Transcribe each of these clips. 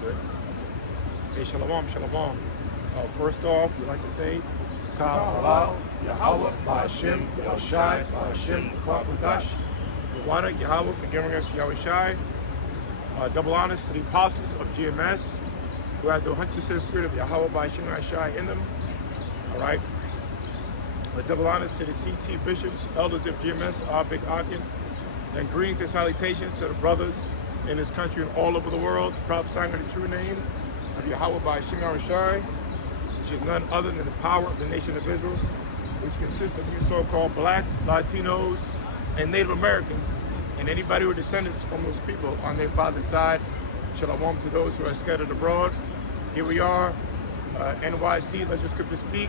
good. Hey, shalom, shalom. First off, we'd like to say, Ka'alal, Yahweh, Ba'ashem, Yahushai, Ba'ashem, Kwa'udash, Yawada, Yahweh for giving us Yahweh Shai. Double honors to the apostles of GMS who have the 100% spirit of Yahweh, Ba'ashem, Yahushai in them. All right. Double honors to the CT bishops, elders of GMS, our big Akin, and greetings and salutations to the brothers in this country and all over the world, prophesying in the true name of Yahweh by Hashem Yahushai, which is none other than the power of the nation of Israel, which consists of you so-called blacks, Latinos, and Native Americans, and anybody who are descendants from those people on their father's side. Shalom to those who are scattered abroad. Here we are, NYC, Let Your Scripture Speak,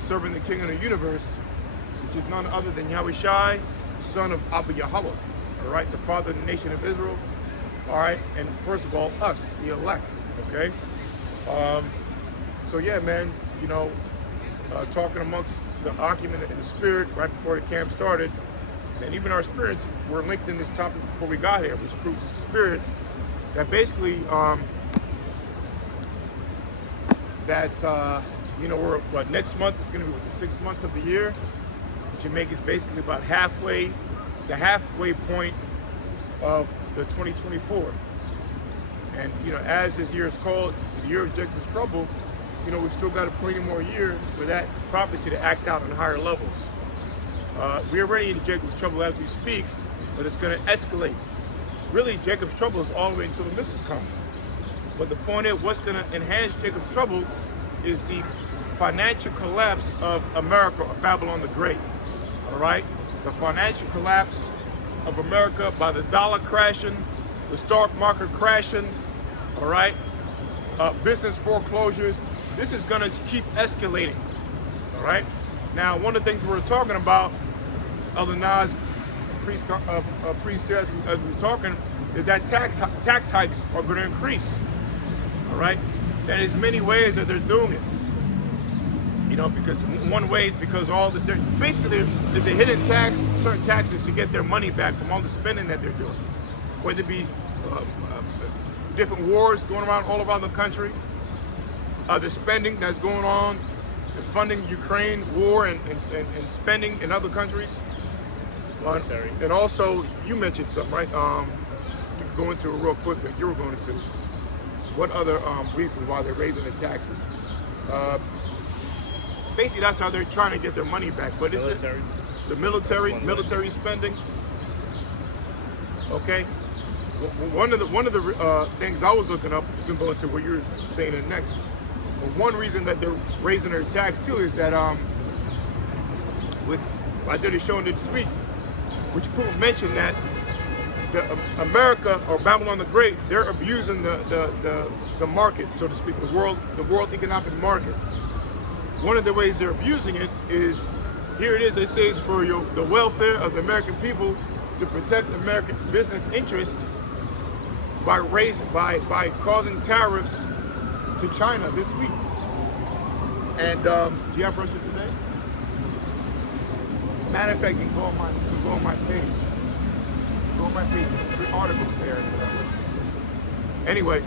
serving the King of the universe, which is none other than Yahweh Shai, son of Abba Yahweh, all right, the father of the nation of Israel, all right, and first of all, us, the elect, okay? So yeah, man, you know, talking amongst the argument in the spirit right before the camp started, and even our spirits were linked in this topic before we got here, which proves the spirit that basically, you know, next month is going to be the 6th month of the year, which would make it basically about halfway, the halfway point of the 2024. And, you know, as this year is called the year of Jacob's trouble, you know, we've still got plenty more years for that prophecy to act out on higher levels. We're already in Jacob's trouble as we speak, but it's going to escalate. Really, Jacob's trouble is all the way until the missiles come. But the point is, what's going to enhance Jacob's trouble is the financial collapse of America, or Babylon the Great, all right? The financial collapse of America by the dollar crashing, the stock market crashing, all right? Business foreclosures. This is gonna keep escalating, all right? Now, one of the things we were talking about, Elder Nas, priest here, as we were talking, is that tax hikes are gonna increase, all right? And there's many ways that they're doing it. You know, because one way is because basically there's a hidden tax, certain taxes to get their money back from all the spending that they're doing. Whether it be different wars going around all around the country, the spending that's going on, the funding Ukraine war and spending in other countries. And also, you mentioned something, right? You could go into it real quick, like you were going to. What other reasons why they're raising the taxes? Basically, that's how they're trying to get their money back. But is it the military spending? Okay. One of the things I was looking up, you can go into what you're saying it next. But one reason that they're raising their tax too is that I did a show this week, which Putin mentioned that America or Babylon the Great, they're abusing the market, so to speak, the world economic market. One of the ways they're abusing it is, here it is, it says for the welfare of the American people, to protect American business interests by causing tariffs to China this week. And do you have Russia today? Matter of fact, you can go on my page. Go on my page. 3 articles there. Anyway,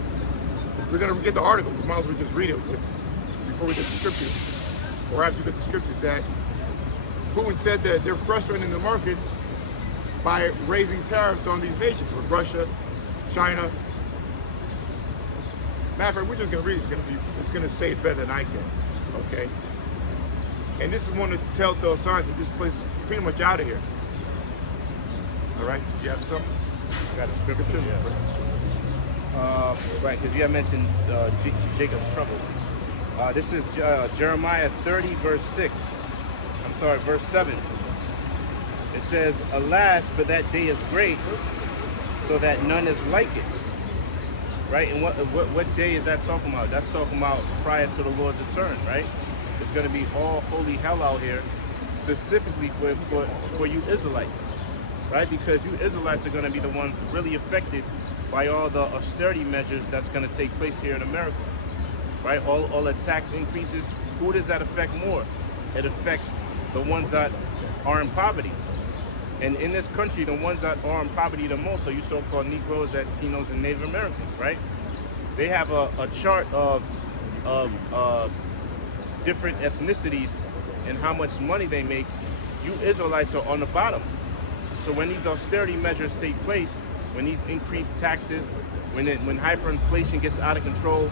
we're gonna get the article. We might as well just read it before we get the scriptures, or after we get the scriptures. That Putin said that they're frustrating the market by raising tariffs on these nations, with Russia, China. Matter of fact, we're just gonna read it. It's gonna say it better than I can. Okay. And this is one of the telltale signs that this place is pretty much out of here. All right. Do you have something? I got a scripture. Yeah. Right, because you have mentioned Jacob's trouble. This is Jeremiah 30, verse 6. I'm sorry, verse 7. It says, "Alas, for that day is great, so that none is like it." Right? And what day is that talking about? That's talking about prior to the Lord's return, right? It's going to be all holy hell out here, specifically for you Israelites, right? Because you Israelites are going to be the ones really affected by all the austerity measures that's going to take place here in America, right? All the tax increases. Who does that affect more? It affects the ones that are in poverty. And in this country, the ones that are in poverty the most are you so-called Negroes, Latinos, and Native Americans, right? they have a chart of different ethnicities and how much money they make. You Israelites are on the bottom. So when these austerity measures take place, when these increased taxes, when hyperinflation gets out of control,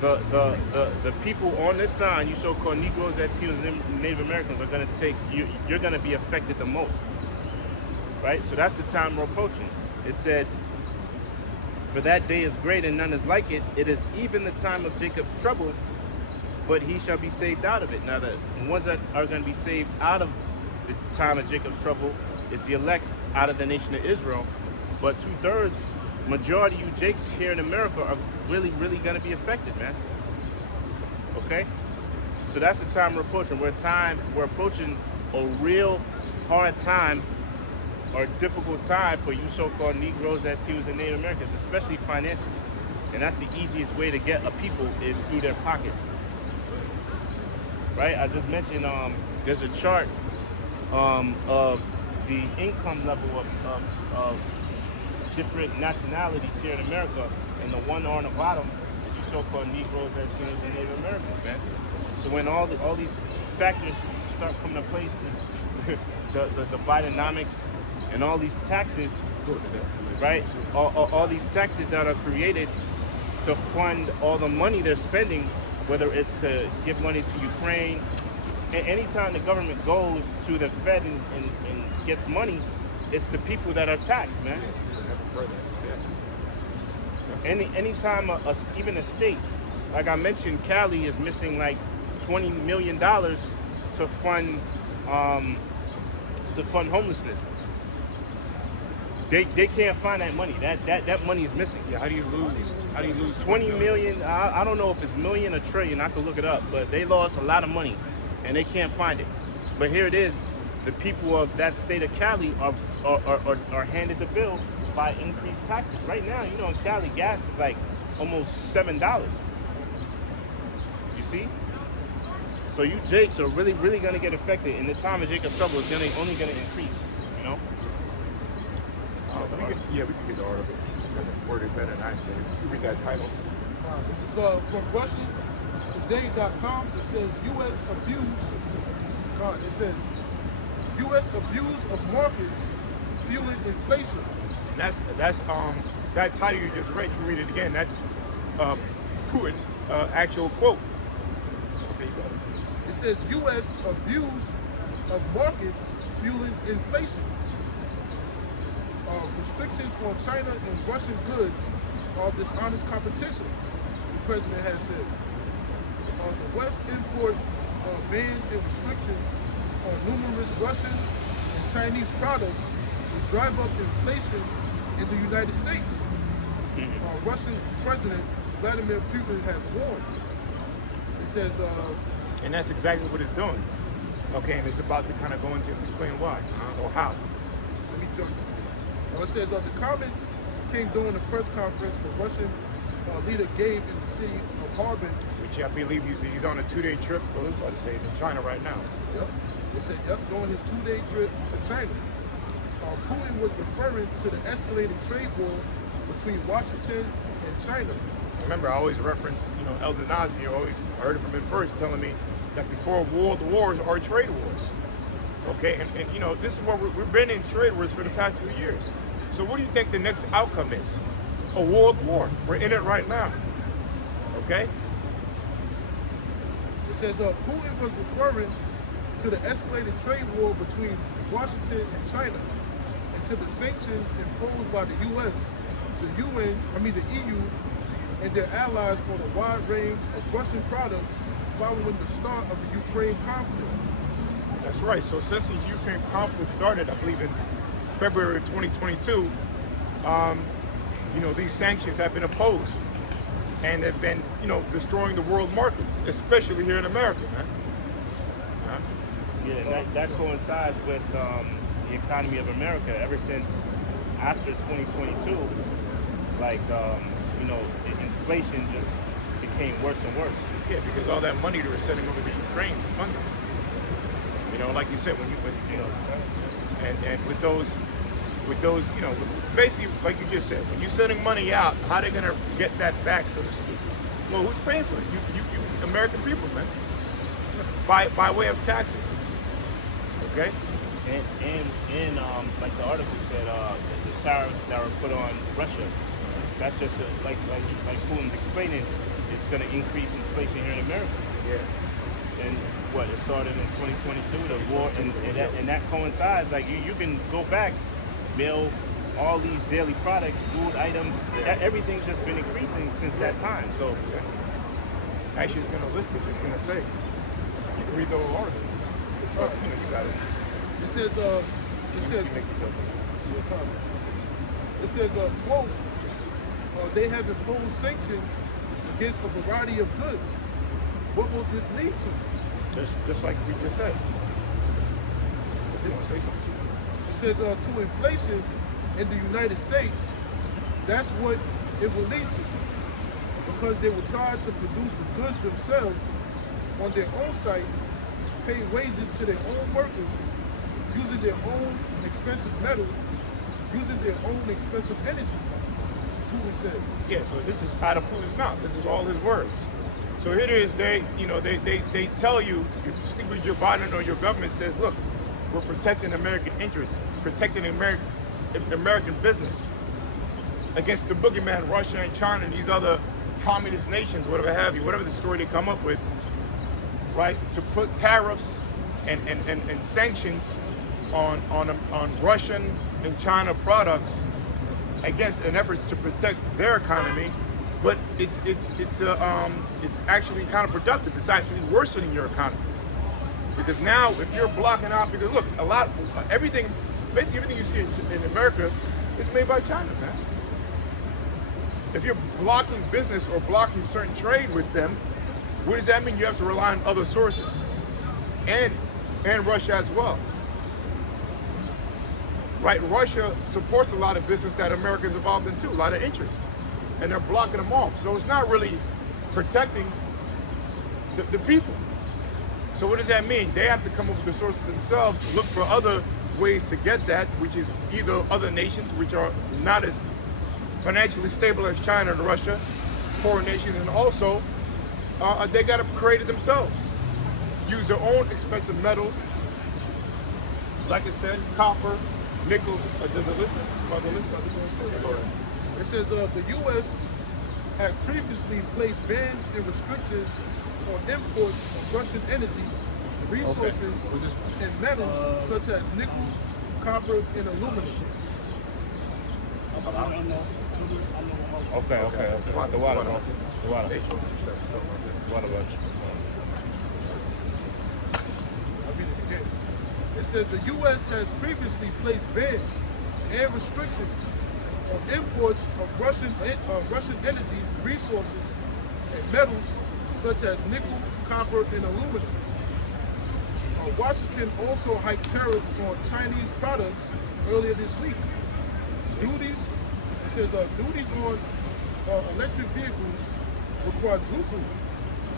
the people on this sign, you so-called Negroes, Latinos, and Native Americans, are going to take you. You're going to be affected the most, right? So that's the time we're approaching. It said, "For that day is great, and none is like it. It is even the time of Jacob's trouble, but he shall be saved out of it." Now, the ones that are going to be saved out of the time of Jacob's trouble is the elect out of the nation of Israel. But 2/3, majority of you Jakes here in America are really going to be affected, man. Okay? So that's the time we're approaching. We're approaching a real hard time or difficult time for you so-called Negroes, Latinos, and Native Americans, especially financially. And that's the easiest way to get a people is through their pockets. Right? I just mentioned there's a chart of the income level of different nationalities here in America, and the one on the bottom is you so-called Negroes, Latinos, and Native Americans, man. So when all these factors start coming to place, the Bidenomics and all these taxes, right? All these taxes that are created to fund all the money they're spending, whether it's to give money to Ukraine. And anytime the government goes to the Fed and gets money, it's the people that are taxed, man. Anytime even a state, like I mentioned, Cali is missing like $20 million to fund homelessness. They can't find that money. That money is missing. Yeah, how do you lose 20 million? I don't know if it's million or trillion. I could look it up, but they lost a lot of money, and they can't find it. But here it is. The people of that state of Cali are handed the bill by increased taxes. Right now, you know, in Cali, gas is like almost $7. You see? So you Jakes are really going to get affected, and the time of Jacob's trouble is only going to increase. You know? We can get the article. It's worded better than I said. You read that title. This is from RussianToday.com. It says U.S. abuse. It says U.S. abuse of markets fueling inflation. That's that title you just read. You read it again. That's Putin actual quote. Okay, you go. It says U.S. abuse of markets fueling inflation. Restrictions on China and Russian goods are dishonest competition, the president has said. The West import bans and restrictions on numerous Russian and Chinese products will drive up inflation in the United States. Russian President Vladimir Putin has warned. It says... and that's exactly what it's doing. Okay, and it's about to kind of go into explain why, or how. Let me jump. It says the comments came during the press conference the Russian leader gave in the city of Harbin. Which I believe he's on a 2-day trip, well, I was about to say, in China right now. Yep. It said, during his 2-day trip to China. Putin was referring to the escalating trade war between Washington and China. Remember, I always reference, El Nazi, I always heard it from him first, telling me that before war, the wars are trade wars. Okay, and this is what we've been in trade wars for the past few years. So what do you think the next outcome is? A world war. We're in it right now. Okay? It says Putin was referring to the escalated trade war between Washington and China and to the sanctions imposed by the U.S., the EU, and their allies on a wide range of Russian products following the start of the Ukraine conflict. That's right. So since the Ukraine conflict started, I believe in February of 2022, these sanctions have been opposed and have been, destroying the world market, especially here in America, man. Yeah, that coincides with the economy of America ever since after 2022. Like, inflation just became worse and worse. Yeah, because all that money they were sending over to Ukraine to fund it. Like you said, and with those with those, you know, basically like you just said, when you're sending money out, how they gonna get that back, so to speak? Well, who's paying for it? You American people, man, by way of taxes. Okay. And like the article said, the tariffs that were put on Russia, that's just like Putin's explaining, it's going to increase inflation here in America. Yeah. And what, it started in 2022, the war, and that coincides. Like you can go back, mail all these daily products, food items, everything's just been increasing since that time. So actually, it's going to list it. It's going to say. You can read the whole article. You know, you got it. It says, quote, they have imposed sanctions against a variety of goods. What will this lead to? Just like we just said. It says to inflation in the United States. That's what it will lead to, because they will try to produce the goods themselves on their own sites, pay wages to their own workers, using their own expensive metal, using their own expensive energy. Putin said. Yeah, so this is out of Putin's mouth. This is all his words. So here it is. They tell you, if Joe Biden or your government says, look, we're protecting American interests, protecting American business against the boogeyman, Russia and China and these other communist nations, whatever have you, whatever the story they come up with, right? To put tariffs and sanctions on Russian and China products, again, in efforts to protect their economy, but it's actually counterproductive. It's actually worsening your economy, because now if you're blocking out, because look, basically everything you see in America is made by China, man. If you're blocking business or blocking certain trade with them, what does that mean? You have to rely on other sources, and Russia as well. Right, Russia supports a lot of business that America is involved in too, a lot of interest, and they're blocking them off. So it's not really protecting the people. So what does that mean? They have to come up with the sources themselves, look for other ways to get that, which is either other nations, which are not as financially stable as China and Russia, poor nations, and also they got to create it themselves, use their own expensive metals, like I said, copper, nickel. Does it listen? It says the U.S. has previously placed bans and restrictions on imports of Russian energy, resources, and metals such as nickel, copper, and aluminum. Okay. The water, bro. The water. It says the U.S. has previously placed bans and restrictions on imports of Russian energy, resources, and metals such as nickel, copper, and aluminum. Washington also hiked tariffs on Chinese products earlier this week. Duties on electric vehicles were quadrupled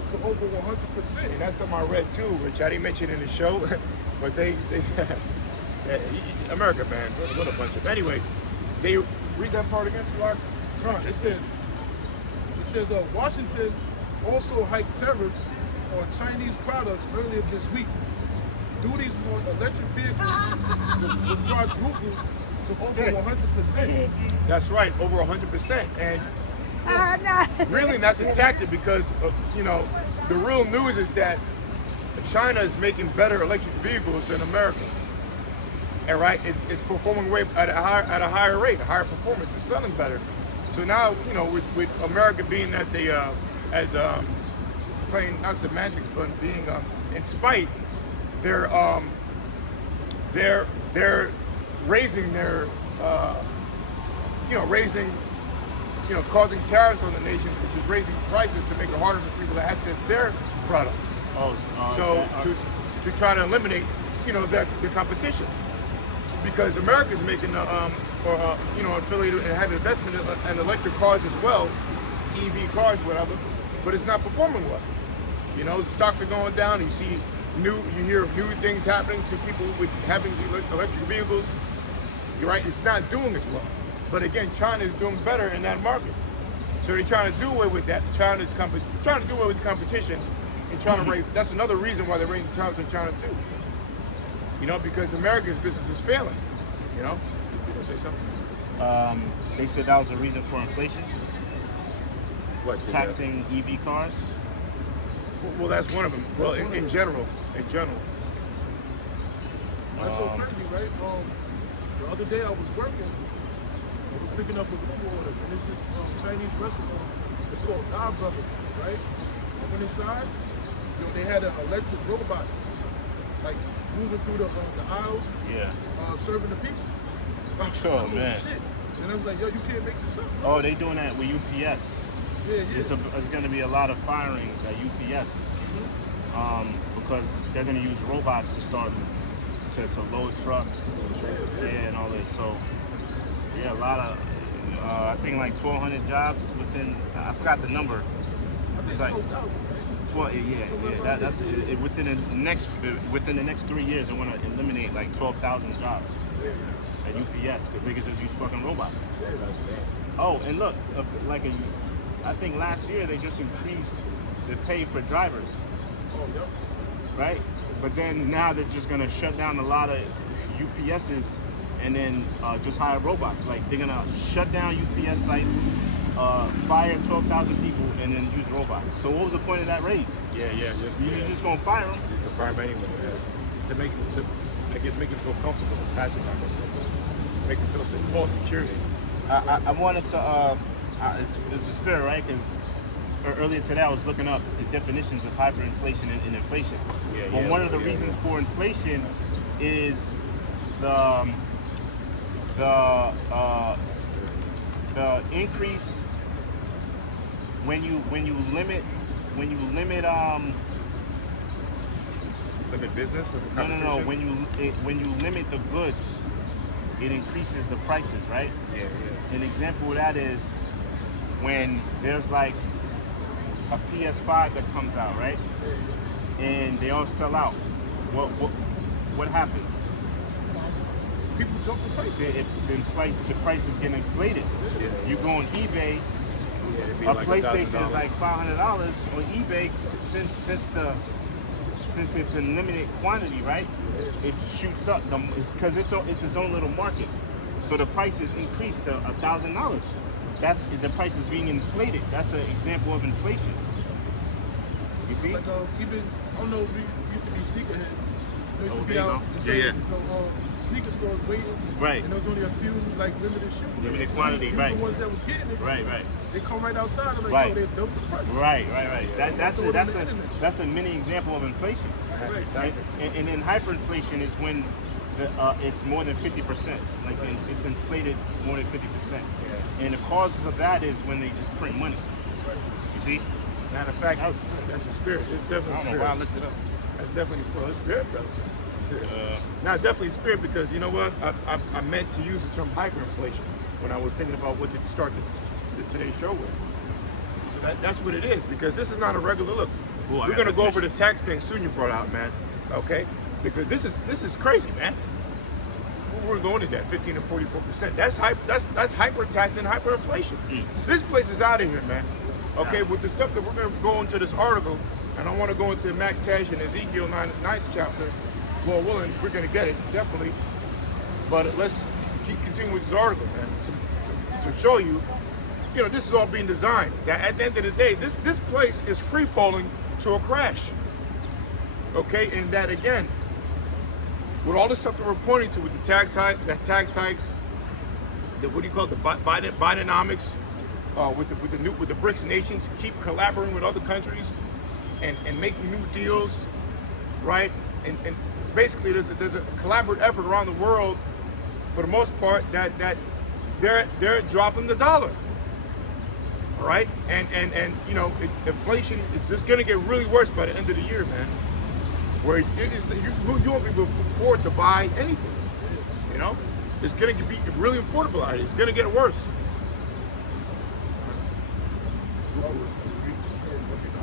to over 100%. And that's something I read too, which I didn't mention in the show, but they America, man, what a bunch of. Anyway, they read that part again, Clark. It says Washington also hiked tariffs on Chinese products earlier this week. Duties on electric vehicles were quadrupled to over 100%. That's right, over 100%. And really, that's a tactic, because the real news is that China is making better electric vehicles than America. And right, it's performing way at a higher rate, a higher performance. It's selling better. So now, with America being that they playing not semantics, but being in spite, they're raising their causing tariffs on the nations, which is raising prices to make it harder for people to access their products. To try to eliminate the competition, because America is making affiliated and have investment in electric cars as well, EV cars, whatever, but it's not performing well. The stocks are going down. You hear of new things happening to people with having electric vehicles. You're right, it's not doing as well. But again, China is doing better in that market. So they're trying to do away with that. China's trying to do away with the competition and trying to rate. That's another reason why they're rating tariffs on China too. You know, because America's business is failing. You know, you gonna say something? They said that was a reason for inflation. What? Taxing EV cars. Well, that's one of them. Well, in general. That's so crazy, right? The other day I was working, I was picking up a Uber order, and it's this Chinese restaurant. It's called Brother, right? I went inside, you know, they had an electric robot, like moving through the aisles, serving the people. I was like, oh man. Shit. And I was like, yo, you can't make this up. Bro. Oh, they doing that with UPS. Yeah. It's going to be a lot of firings at UPS because they're going to use robots to start to load trucks and all this. So yeah, a lot of I think like 1,200 jobs within. I forgot the number. I think it's like 12,000. 12. Yeah. That's it, within the next 3 years. They want to eliminate like 12,000 jobs at UPS because they could just use fucking robots. Oh, and look, I think last year they just increased the pay for drivers. Oh, yep. Right? But then now they're just gonna shut down a lot of UPSs and then just hire robots. Like they're gonna shut down UPS sites, fire 12,000 people, and then use robots. So what was the point of that raise? You're just gonna fire them. You can fire them anyway. To make them, I guess, make them feel comfortable, pacify themselves, make them feel false security. I wanted to. It's the spirit, right? Because earlier today I was looking up the definitions of hyperinflation and inflation. Well, one of the reasons for inflation is the increase when you limit business. No. When you limit the goods, it increases the prices, right? An example of that is when there's like a PS5 that comes out, right? And they all sell out. What happens? People jump the price. The prices get inflated. You go on eBay, a like PlayStation is like $500 on eBay since it's a limited quantity, right? It shoots up because it's its own little market. So the prices increase to $1,000. That's the price is being inflated. That's an example of inflation. You see? Like even I don't know if we used to be sneakerheads. There used to be out sneaker stores waiting. Right. And there was only a few like limited shoes. Limited quantity, These right. are the ones that was getting it. Right. They come right outside and like, Right. oh, they dumped the price. Right. That's a mini example of inflation. Right. And then hyperinflation is when it's more than 50%. Like it's inflated more than 50%. And the causes of that is when they just print money. Right. You see? Matter of fact, that's the spirit. It's definitely I don't know spirit. why I looked it up. That's definitely it's spirit, brother. Now, definitely spirit because you know what? I meant to use the term hyperinflation when I was thinking about what to start today's show with. So that's what it is because this is not a regular look. Ooh, we're gonna go over the tax thing soon. You brought out, man. Okay, because this is crazy, man. We're going into that 15 and 44%. That's hyper tax and hyperinflation. This place is out of here, man. Okay, with the stuff that we're going to go into this article, and I want to go into Mactash and Ezekiel 9th chapter. Lord willing, we're going to get it, definitely. But let's continue with this article, man, to show you, this is all being designed. That at the end of the day, this place is free falling to a crash. Okay, and that again, with all the stuff that we're pointing to with the tax hikes, what do you call it, the Bidenomics, with the BRICS nations, keep collaborating with other countries and making new deals, right? And basically, there's a collaborative effort around the world, for the most part, that they're dropping the dollar, all right? And inflation, it's just going to get really worse by the end of the year, man. Where you won't be able to afford to buy anything, It's going to be really affordable out here. It's going to get worse.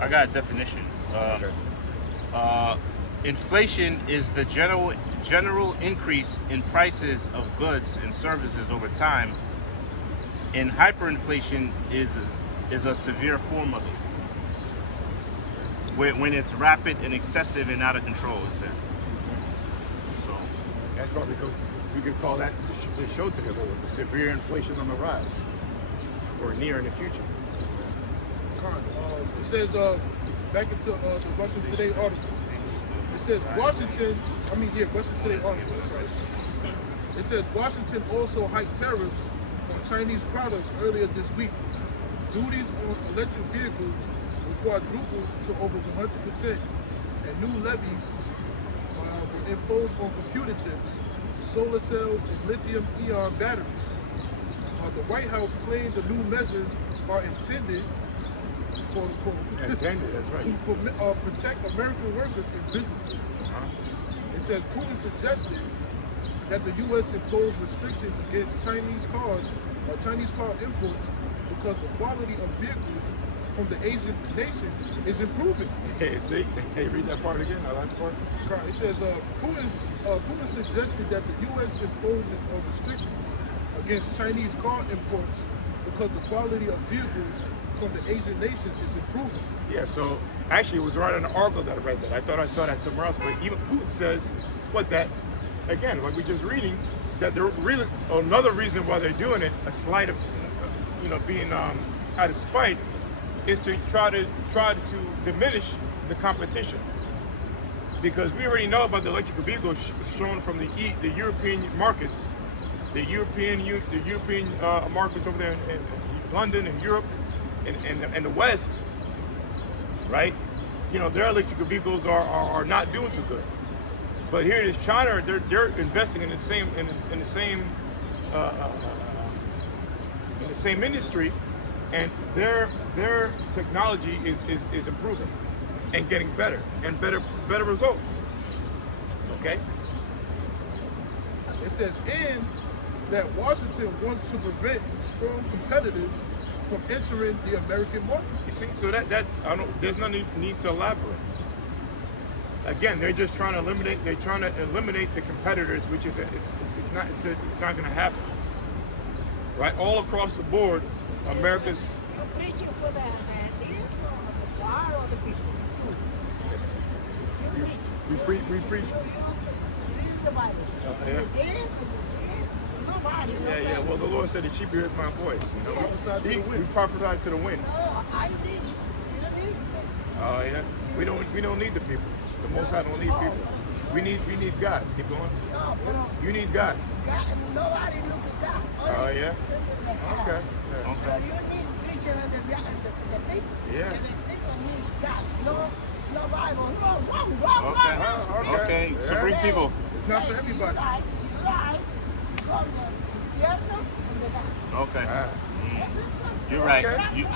I got a definition. Inflation is the general increase in prices of goods and services over time, and hyperinflation is a severe form of it. When it's rapid and excessive and out of control, it says. So That's probably we could call that the show today, the severe inflation on the rise, or near in the future. It says, back into the Russian Today article. It says Washington Today article, sorry. It says Washington also hiked tariffs on Chinese products earlier this week. Duties on electric vehicles will quadruple to over 100%, and new levies were imposed on computer chips, solar cells, and lithium-ion batteries. The White House claimed the new measures are intended, quote unquote, That's right. to protect American workers and businesses. It says Putin suggested that the U.S. impose restrictions against Chinese car imports because the quality of vehicles from the Asian nation is improving. See, hey, read that part again, that last part. It says Putin suggested that the U.S. impose restrictions against Chinese car imports because the quality of vehicles from the Asian nation is improving. Yeah, so actually it was right on the article that I read that. I thought I saw that somewhere else, but even Putin says that, again, like we just reading, that they're really, another reason why they're doing it, a slight of, being out of spite, is to try to diminish the competition. Because we already know about the electrical vehicles shown from the European markets, the European markets over there in London and Europe and the West, right? Their electrical vehicles are not doing too good. But here it is, China, they're investing in the same industry, and their technology is improving and getting better and better results. Okay. It says, and that Washington wants to prevent strong competitors from entering the American market. You see, so there's no need to elaborate. Again, they're just trying to eliminate. They're trying to eliminate the competitors, which is it's not going to happen. Right, all across the board, America's. You're preaching for the choir or the people? You're preaching. We preach. You read the Bible. Yeah. The dance, nobody. Yeah. Well, the Lord said, "The sheep hears my voice." We prophesied to the wind. No, I did. You did. Oh yeah. We don't need the people. The Most High don't need people. We need God. Keep going. No, but You need God. God, nobody look at God. Oh yeah. Okay. Yeah. So you need preaching of the people. Yeah. And the people needs God. No Bible. No, wrong. Okay. So bring people. It's not for everybody. She lied from the theater and the God. Okay. Yes, it's You're right. Okay. You're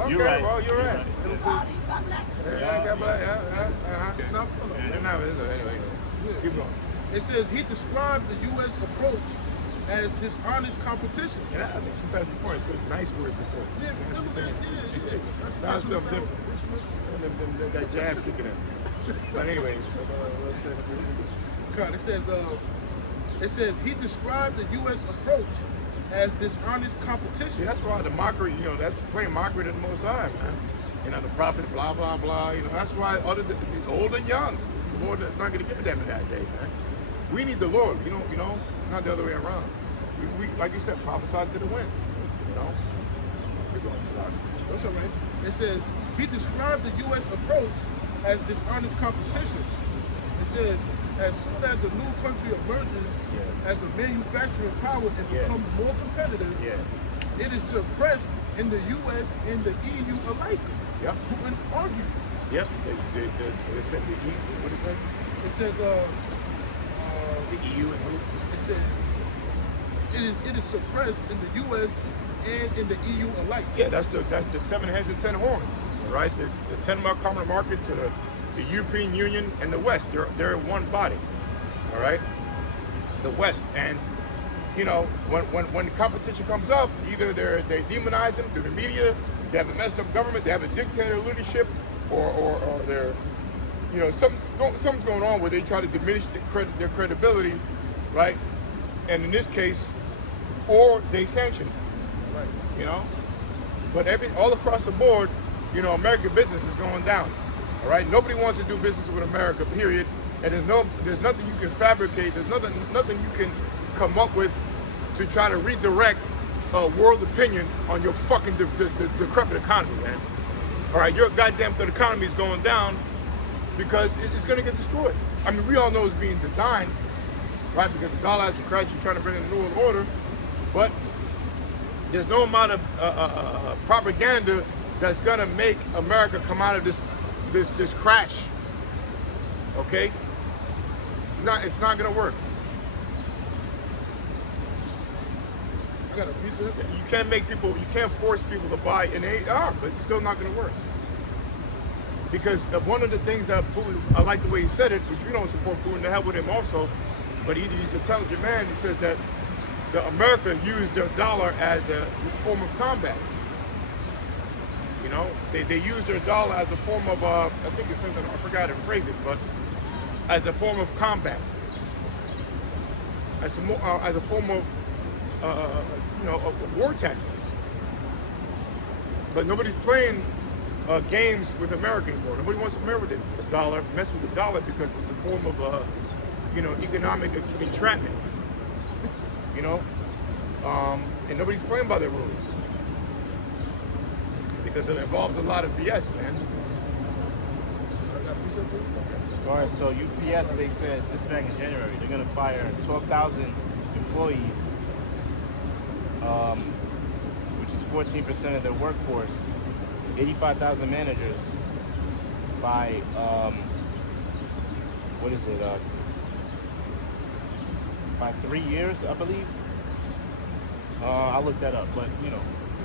Okay, right. well, you're right. Sorry, God bless you. Yeah, God bless. Yeah. It's not for them. Anyway, keep going. It says he described the U.S. approach as dishonest competition. Yeah, I think she passed before. It said nice words before. Yeah, She's saying That's now what something sound- different. That jab kicking in. But anyway, let's say God, it says he described the U.S. approach as dishonest see, competition. that's why the mockery, that's playing mockery to the Most High, man. The prophet, blah, blah, blah. That's why the old and young, the Lord is not going to give a damn in that day, man. We need the Lord, it's not the other way around. We like you said, prophesy to the wind, We're going to start. That's all right. It says he described the U.S. approach as dishonest competition. It says as soon as a new country emerges as a manufacturing power and becomes more competitive, it is suppressed in the U.S. and the EU alike. Yep. Who can argue? Yep. They said the EU, what is that? It says The EU and who? it says it is suppressed in the U.S. and in the EU alike. Yeah, that's the 7 heads and 10 horns, right? The 10 common markets are the European Union and the West. They're one body, all right? The West, and when the competition comes up, either they demonize them through the media, they have a messed up government, they have a dictator leadership, or they're you know, something's going on where they try to diminish their credibility, right? And in this case, or they sanction it, Right. you know. But all across the board, you know, American business is going down. All right, nobody wants to do business with America, period. And there's nothing you can fabricate. There's nothing you can come up with to try to redirect world opinion on your fucking decrepit economy, man. All right, your goddamn economy is going down because it's going to get destroyed. I mean, we all know it's being designed, right? Because the dollar has to crash. You're trying to bring in a new world order, but there's no amount of propaganda that's gonna make America come out of this crash. Okay, it's not gonna work. I got a piece of it. You can't force people to buy an AR, but it's still not gonna work. Because one of the things that Putin, I like the way he said it, which we don't support Putin, to hell with him also, but he's an intelligent man. He says that America used their dollar as a form of combat. You know, they used their dollar as a form of, I think it's something, I forgot how to phrase it, but as a form of combat. As a form of, you know, of war tactics. But nobody's playing games with America anymore. Nobody wants to mess with the dollar, because it's a form of, you know, economic entrapment. You know, and nobody's playing by their rules because it involves a lot of BS, man. All right, so UPS, they said this back in January, they're going to fire 12,000 employees, which is 14% of their workforce, 85,000 managers by, what is it, by 3 years, I believe. I'll look that up, but you know,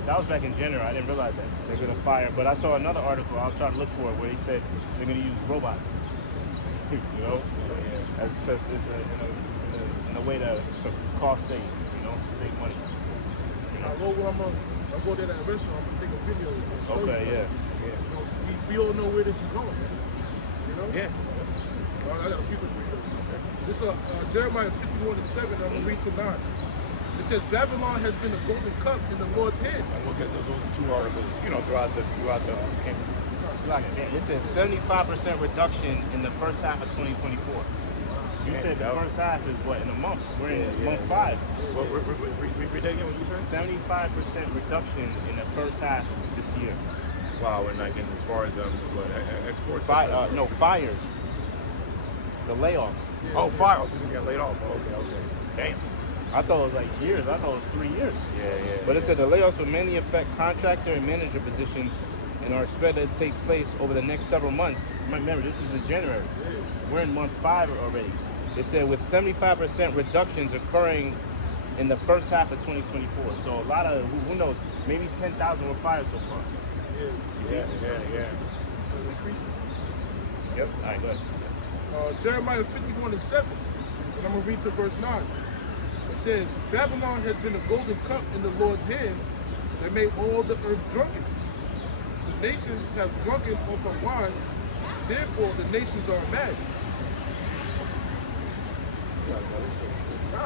that was back in January. I didn't realize that they're gonna fire. But I saw another article. I'll try to look for it where he said they're gonna use robots. You know, as in a way to cost save. You know, to save money. You know? I'll go there to that restaurant. I'm gonna take a video. And show Okay, you. yeah. You know, we all know where this is going. You know. Yeah. I got a piece of video. This Jeremiah 51:7. I'm gonna read to 9. It says Babylon has been a golden cup in the Lord's hand. I look at those two articles, you know, throughout the It says 75% reduction in the first half of 2024. You said the first half is what, in a month? We're in month 5. Repeat that again, what you said? 75% reduction in the first half this year. Wow, and like as far as exports? No, fires. The layoffs. Oh, fire. Oh, people get laid off. Oh, okay. Damn. I thought it was like years. I thought it was 3 years. Yeah. But it said the layoffs will mainly affect contractor and manager positions and are expected to take place over the next several months. Remember, this is in January. We're in month 5 already. It said with 75% reductions occurring in the first half of 2024. So a lot of, who knows, maybe 10,000 were fired so far. Yeah. Increasing. Yep. All right, go ahead. Jeremiah 51:7. And I'm gonna read to verse 9. It says, Babylon has been a golden cup in the Lord's hand that made all the earth drunken. The nations have drunken off her wine, therefore the nations are mad.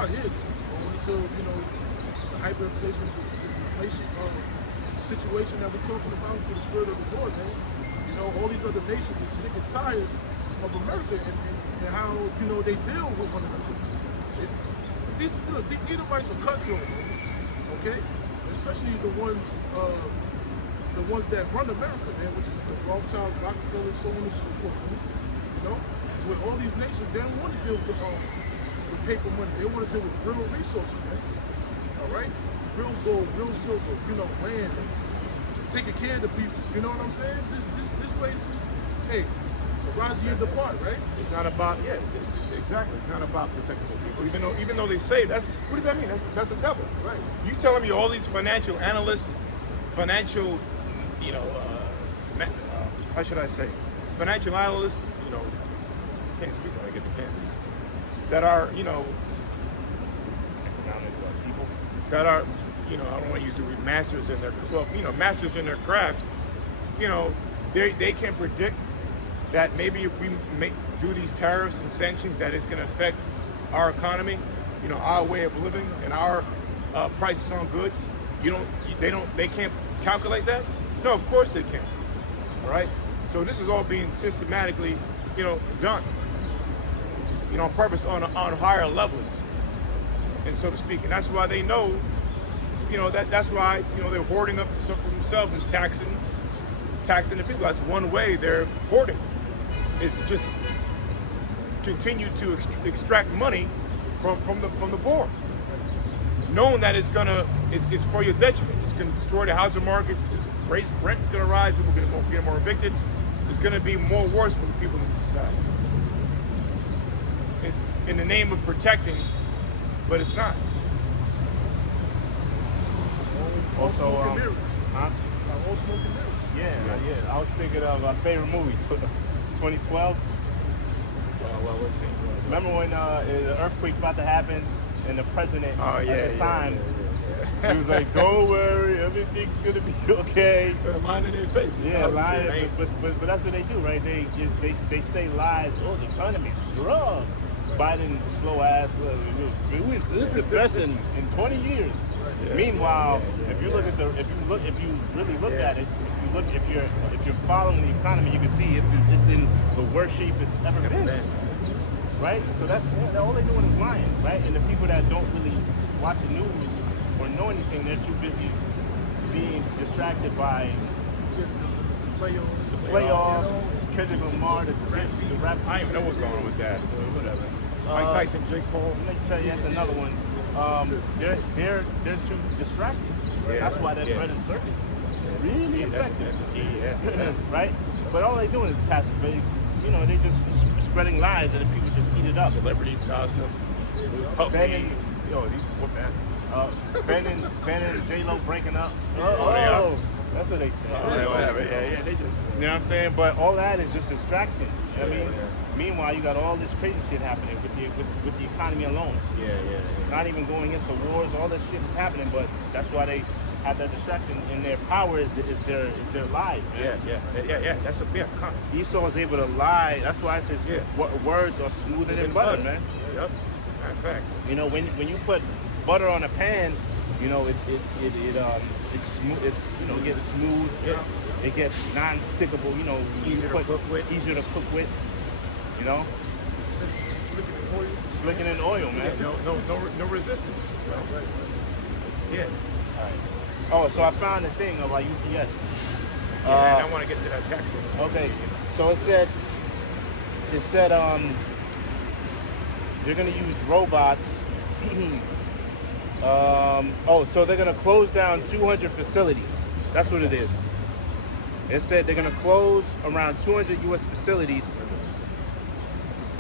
It's going into, you know, the hyperinflation, this inflation situation that we're talking about with the spirit of the Lord, man. You know, all these other nations are sick and tired of America and how, you know, they deal with one another. These Edomites are cutthroat, man. Okay? Especially the ones that run America, man, which is the Rothschilds, Rockefeller, so on and so forth. You know? So with all these nations, they don't want to deal with paper money. They want to deal with real resources, man. All right? Real gold, real silver, you know, land, taking care of the people. You know what I'm saying? This place, hey, rise ye and depart, right? It's not about exactly. It's not about protecting the people. Even though they say that's what does that mean? That's the devil, Right. You telling me all these financial analysts, financial, you know, how should I say, financial analysts, you know, can't speak when I get the can. That are, you know, People. that are, you know, I don't want to use the word masters in their, well, you know, masters in their craft. You know, they can predict that maybe if we do these tariffs and sanctions, that it's going to affect our economy, you know, our way of living and our prices on goods. They can't calculate that? No, of course they can. All right. So this is all being systematically, you know, done, you know, on purpose on higher levels, and so to speak. And that's why they know, you know, that's why, you know, they're hoarding up stuff for themselves and taxing the people. That's one way they're hoarding. Is just continue to extract money from the poor, knowing that it's for your detriment. It's going to destroy the housing market. Rent's going to rise. People are going to get more evicted. It's going to be more worse for the people in society. In the name of protecting, but it's not. All smoke and Also, mirrors. huh? All smoke and mirrors. Yeah. I was thinking of my favorite movie, 2012. Well, let's see. Remember when the earthquake's about to happen, and the president at the time, he was like, "Don't worry, everything's gonna be okay." Lying in their face. Yeah, lies. But that's what they do, right? They say lies. Oh, the economy's strong. Biden slow ass. This is the best in 20 years. Yeah, Meanwhile, if you really look at it, if you're following the economy, you can see it's in the worst shape it's ever been. Right? So that's all they're doing is lying, right? And the people that don't really watch the news or know anything, they're too busy being distracted by playoffs, Kendrick Lamar, the rap. I don't even know what's going on with that. Whatever. Mike Tyson, Jake Paul. Let me tell you, that's another one. They're too distracted. Yeah, that's why that bread and circus is really effective. That's a key, yeah. Right? But all they're doing is passive. You know, they just spreading lies and the people just eat it up. Celebrity gossip. Ben and J-Lo breaking up. Oh, that's what they say. Yeah, they just. You know what I'm saying? But all that is just distraction. You know what I mean? Meanwhile, you got all this crazy shit happening with the economy alone. Yeah. Not even going into wars, all this shit is happening, but that's why they have that distraction, and their power is their lies, man. Yeah. That's Esau is able to lie. That's why I says words are smoother than butter, man. Yep. Matter of fact. You know, when you put butter on a pan, you know it's smooth. It's it gets smooth. It gets non-stickable. You know, Easier to cook with. You know, slicking in oil, man. Yeah, no resistance. You know? Right. Yeah. All right. Oh, so I found a thing about UPS. And I want to get to that text. Okay. So it said they're gonna use robots. So they're gonna close down 200 facilities. That's what it is. It said they're gonna close around 200 U.S. facilities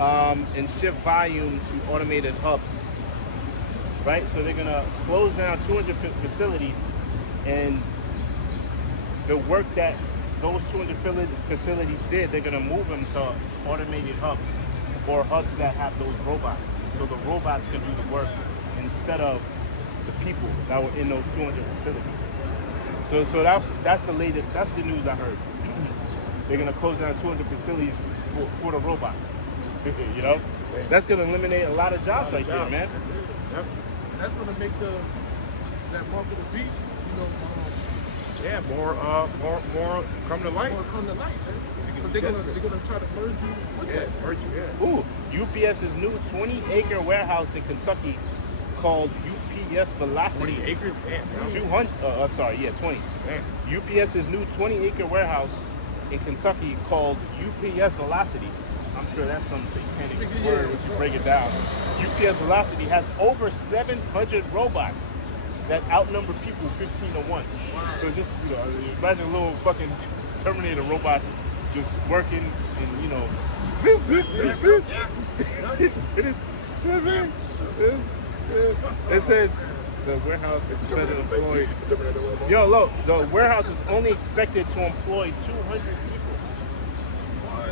and shift volume to automated hubs. Right? So they're gonna close down 200 facilities, and the work that those 200 facilities did, they're gonna move them to automated hubs or hubs that have those robots. So the robots can do the work instead of the people that were in those 200 facilities. So that's the latest. That's the news I heard. They're gonna close down 200 facilities for the robots. You know, that's gonna eliminate a lot of jobs right there, man. Yep. And that's gonna make that mark of the beast, more come to light. more come to light, man. So they're gonna try to merge you with that. Merge you, Ooh, UPS's new 20-acre warehouse in Kentucky called UPS Velocity. 20 acres? Damn. 20. UPS's new 20-acre warehouse in Kentucky called UPS Velocity. I'm sure that's some satanic word when you break it down. UPS Velocity has over 700 robots that outnumber people 15 to 1. Wow. So just, imagine little fucking Terminator robots just working and, it says the warehouse is expected to employ. Yo, look, the warehouse is only expected to employ 200 people.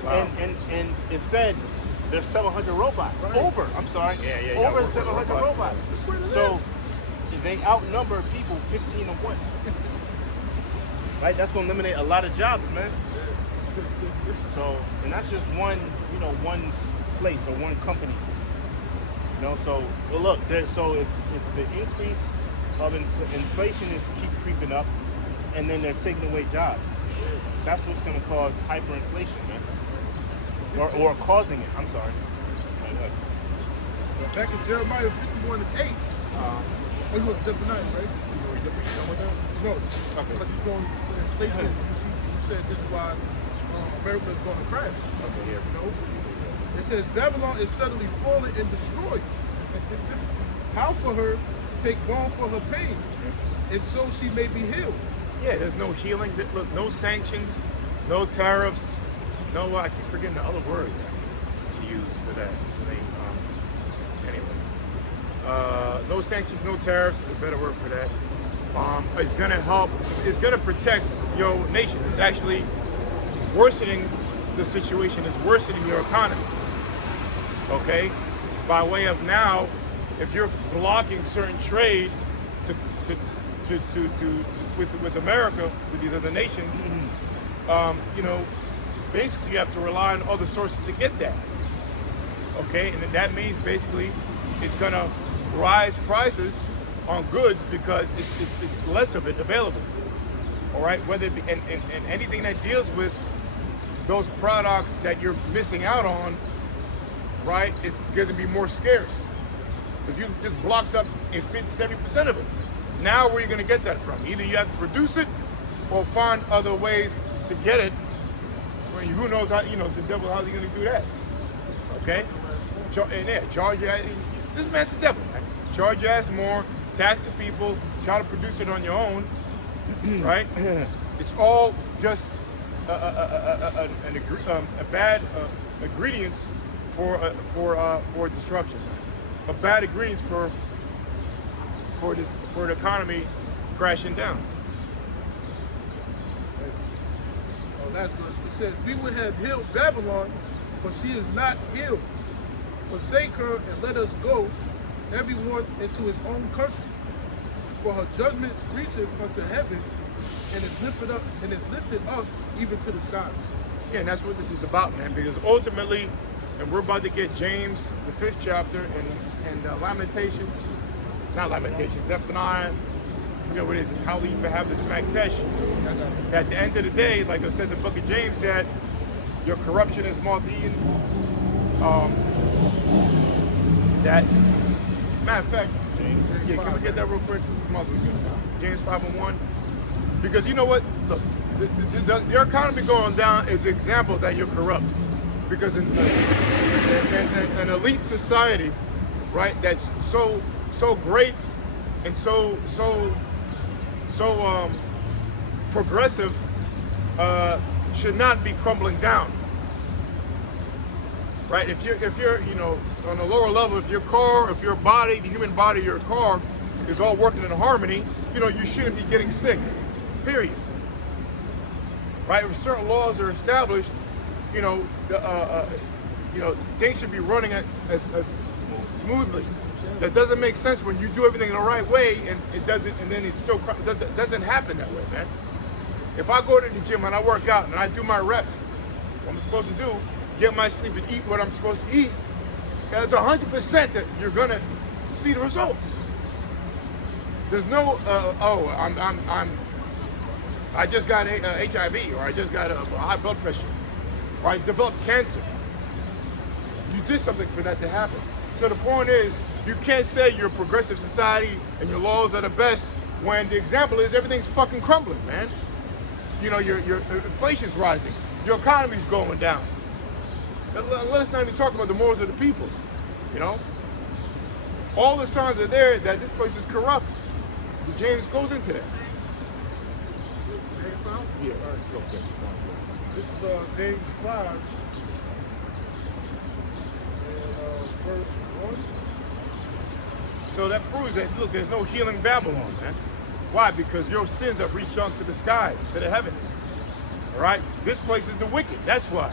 Wow. And it said there's 700 robots. Right. Over 700 robots. So they outnumber people 15 to 1. Right? That's gonna eliminate a lot of jobs, man. So, and that's just one, you know, one place or one company. You know, so well, look, so it's the increase of inflation is keep creeping up, and then they're taking away jobs. That's what's going to cause hyperinflation, man, or causing it. I'm sorry. Back in Jeremiah 51:8. Oh, you want to say for 9, right? No, because he's going with inflation. You said this is why America is going to crash. Okay, here. You know, it says Babylon is suddenly fallen and destroyed. How for her take balm for her pain, and so she may be healed. Yeah, there's no healing. Look, no sanctions, no tariffs, no. I keep forgetting the other word you use for that thing. Anyway, no sanctions, no tariffs is a better word for that. It's gonna help. It's gonna protect your nation. It's actually worsening the situation. It's worsening your economy. Okay, by way of now, if you're blocking certain trade with America, with these other nations, you know, basically you have to rely on other sources to get that. Okay, and that means basically it's gonna rise prices on goods because it's less of it available. All right, whether it be, and anything that deals with those products that you're missing out on, right, it's going to be more scarce because you just blocked up in 50-70% of it. Now where are you going to get that from? Either you have to produce it or find other ways to get it. I mean, who knows how, you know, the devil, how's he going to do that? Okay, and yeah, charge your, this man's the devil, man. Charge your ass more, tax the people, try to produce it on your own, right? It's all just a bad ingredients for destruction, a bad ingredients for the economy crashing down. Last verse, it says, we would have healed Babylon, but she is not healed. Forsake her and let us go, everyone into his own country. For her judgment reacheth unto heaven, and is lifted up even to the skies. Yeah, and that's what this is about, man. Because ultimately, and we're about to get James, the 5th chapter, and Lamentations, not Lamentations, Zephaniah. I forget what it is. How we even have this Maktesh. At the end of the day, like it says in the book of James, that your corruption is motheaten. That, matter of fact, James, yeah, can we get that real quick? James 5:1. Because you know what? Look, the economy going down is an example that you're corrupt. Because in an elite society, right, that's so great and so progressive, should not be crumbling down. Right? If you're you know, on a lower level, if your car, if your body, the human body, your car is all working in harmony, you know, you shouldn't be getting sick. Period. Right? If certain laws are established, you know, things should be running as smoothly. That doesn't make sense when you do everything in the right way and it doesn't, and then it still doesn't happen that way, man. If I go to the gym and I work out and I do my reps, what I'm supposed to do, get my sleep and eat what I'm supposed to eat, and it's 100% that you're gonna see the results. There's no, I just got HIV, or I just got a high blood pressure, or I developed cancer. You did something for that to happen. So the point is, you can't say you're a progressive society and your laws are the best when the example is everything's fucking crumbling, man. You know, your inflation's rising, your economy's going down. Let's not even talk about the morals of the people, you know? All the signs are there that this place is corrupt. James goes into that. James 5? Yeah, all right, go ahead. This is James 5, and verse 1. So that proves that, look, there's no healing Babylon, man. Why? Because your sins have reached onto the skies, to the heavens. All right? This place is the wicked. That's why.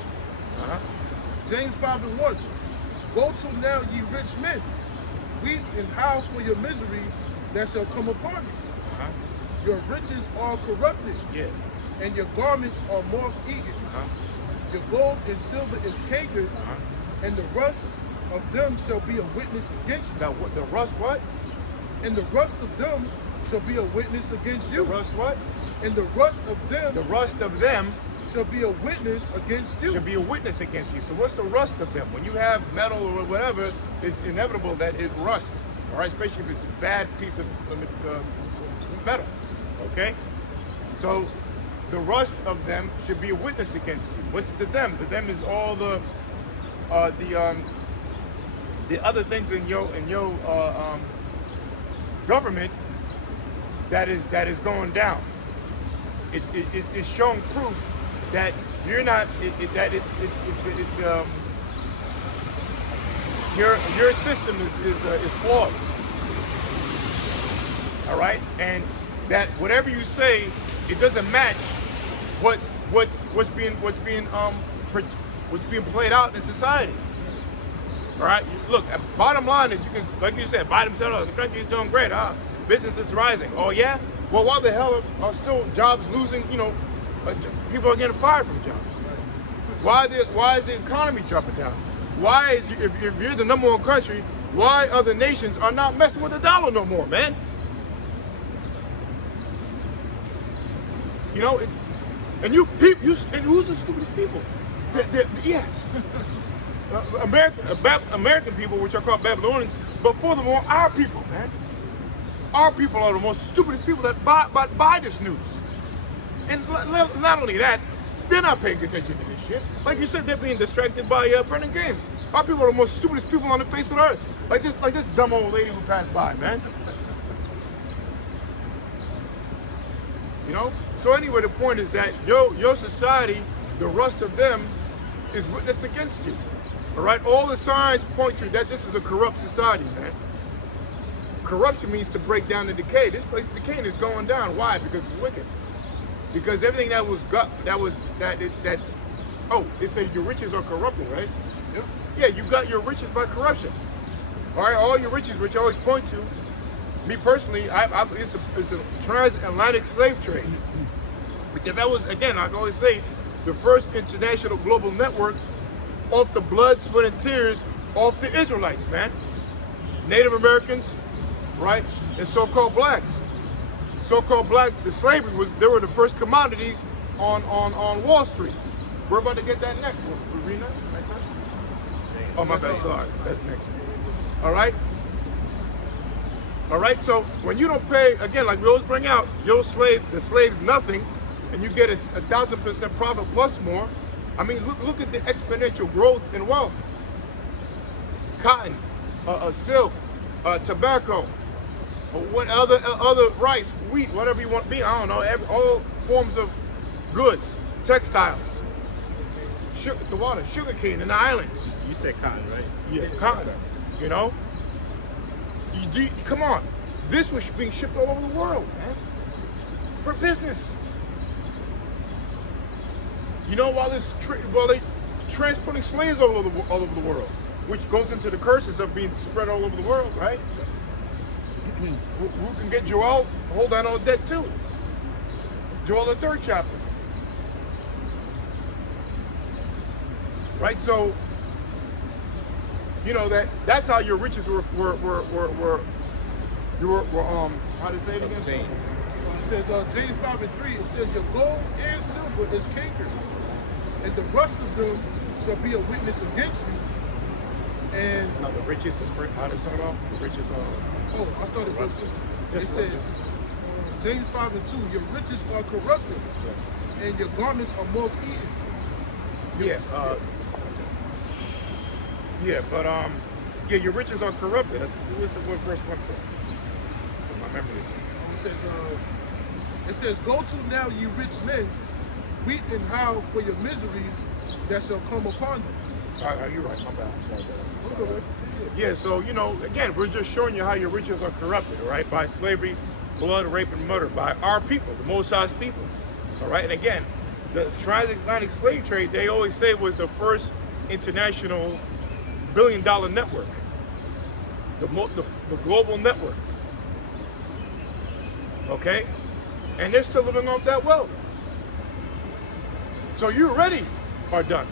James 5:1. Go to now, ye rich men, weep and howl for your miseries that shall come upon you. Your riches are corrupted. Yeah. and your garments are moth-eaten. Your gold and silver is cankered, and the rust of them shall be a witness against you. Now, what, the rust what? And the rust of them shall be a witness against you. The rust what? And the rust of them The rust of them shall be a witness against you. should be a witness against you. So what's the rust of them? When you have metal or whatever, it's inevitable that it rusts, all right? Especially if it's a bad piece of metal, okay? So the rust of them should be a witness against you. What's the them? The them is all the other things in your government that is going down. It's showing proof that you're not that it's your system is flawed. All right, and that whatever you say, it doesn't match what's being played out in society. All right, look. Bottom line is, you can, like you said, buy themselves. The country is doing great. Business is rising. Oh yeah. Well, why the hell are still jobs losing? You know, people are getting fired from jobs. Why is the economy dropping down? Why is if you're the #1 country, why other nations are not messing with the dollar no more, man? You know, and who's the stupidest people? Yeah. American people, which are called Babylonians, but furthermore, our people, man. Our people are the most stupidest people that buy this news. And not only that, they're not paying attention to this shit. Like you said, they're being distracted by Brennan Games. Our people are the most stupidest people on the face of the earth. Like this dumb old lady who passed by, man. You know? So anyway, the point is that your society, the rust of them, is witness against you. All right? All the signs point to that this is a corrupt society, man. Corruption means to break down and decay. This place is decaying, is going down. Why? Because it's wicked. Because everything that it says your riches are corrupted, right? Yep. Yeah, you got your riches by corruption. All right, all your riches, which I always point to. Me personally, it's a transatlantic slave trade. Because that was, again, I always say, the first international global network off the blood, sweat, and tears of the Israelites, man. Native Americans, right, and so-called blacks. So-called blacks, the slavery they were the first commodities on Wall Street. We're about to get that next. We're reading that next time? Oh, my bad, sorry. That's next. All right? All right, so when you don't pay, again, like we always bring out, the slave's nothing, and you get 1,000% profit plus more. I mean, look at the exponential growth in wealth. Cotton, silk, tobacco, what other rice, wheat, whatever you want to be, I don't know, all forms of goods, textiles, sugar cane in the islands. You said cotton, right? Yeah, cotton. You know, come on, this was being shipped all over the world, man, for business. You know, while they transporting slaves all over the world, which goes into the curses of being spread all over the world, right? Who can get Joel? Hold on all debt too. Joel, the 3rd chapter. Right, so you know that's how your riches were how to say it again? Obtained. It says James 5:3. It says your gold and silver is cankered, and the rust of them shall be a witness against you. And No, the riches. How to start off? The riches are. oh, I started verse 2. It says James 5:2. Your riches are corrupted, and your garments are moth-eaten. Yeah. Yeah, but yeah, your riches are corrupted. Listen what verse 1 says. My memory is. It says, go to now, ye rich men, weep and howl for your miseries that shall come upon you. You're right, my bad. I'm sorry. That's all right. Yeah, so, you know, again, we're just showing you how your riches are corrupted, all right, by slavery, blood, rape, and murder, by our people, the Most High's people, all right? And again, the transatlantic slave trade, they always say, was the first international billion-dollar network, the global network, okay? And they're still living off that wealth. So you already are done.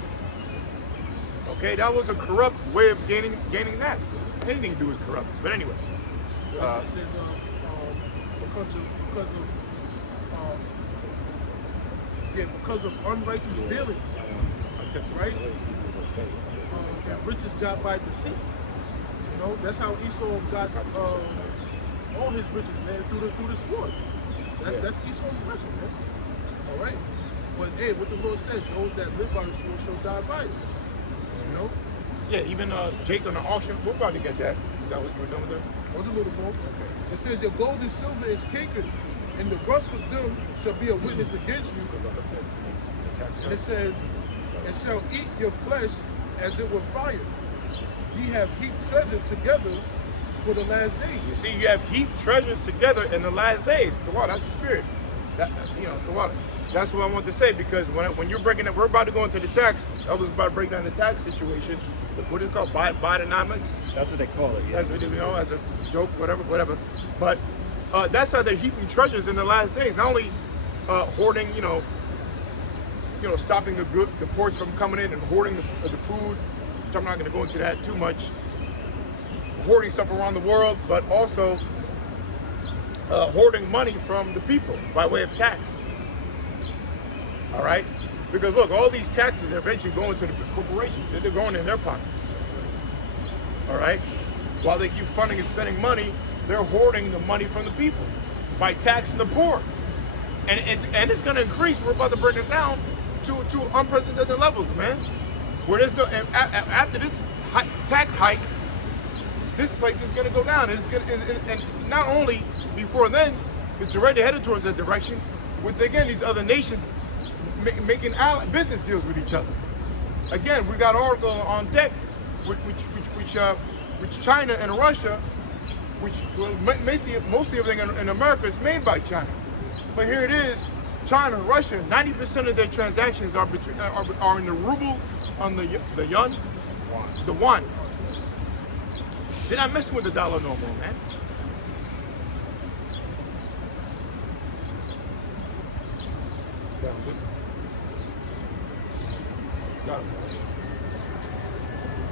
Okay, that was a corrupt way of gaining that. Anything to do is corrupt. But anyway. It says because of unrighteous dealings, right? And riches got by deceit. You know, that's how Esau got all his riches, man, through the sword. That's Esau's blessing, man. All right. But hey, what the Lord said, those that live by the sword shall die by it. You know? Yeah, even Jake on the auction, we're about to get that. Is that what you were doing with that? Was a little more. Okay. It says your gold and silver is cankered, and the rust of them shall be a witness against you. And it says, and shall eat your flesh as it were fire. Ye have heaped treasure together for the last days. You see, you have heaped treasures together in the last days. The water, that's the spirit. That, you know, the water. That's what I want to say, because when you're breaking up, we're about to go into the tax. I was about to break down the tax situation. What is it called? Bidenomics? That's what they call it. Yeah. That's what, you know, as a joke, whatever. But that's how they're heaping treasures in the last days. Not only hoarding, you know, stopping the ports from coming in and hoarding the food, which I'm not going to go into that too much. Hoarding stuff around the world, but also hoarding money from the people by way of tax. All right? Because look, all these taxes are eventually going to the corporations. They're going in their pockets. All right? While they keep funding and spending money, they're hoarding the money from the people by taxing the poor. And it's going to increase. We're about to bring it down to unprecedented levels, man. Where there's no, after this tax hike, this place is going to go down. And not only before then, it's already headed towards that direction. With again these other nations making business deals with each other. Again, we got article on deck, which China and Russia, which mostly everything in America is made by China. But here it is, China and Russia, 90% of their transactions are in the ruble, on the yuan, the yuan. They're not messing with the dollar no more, man.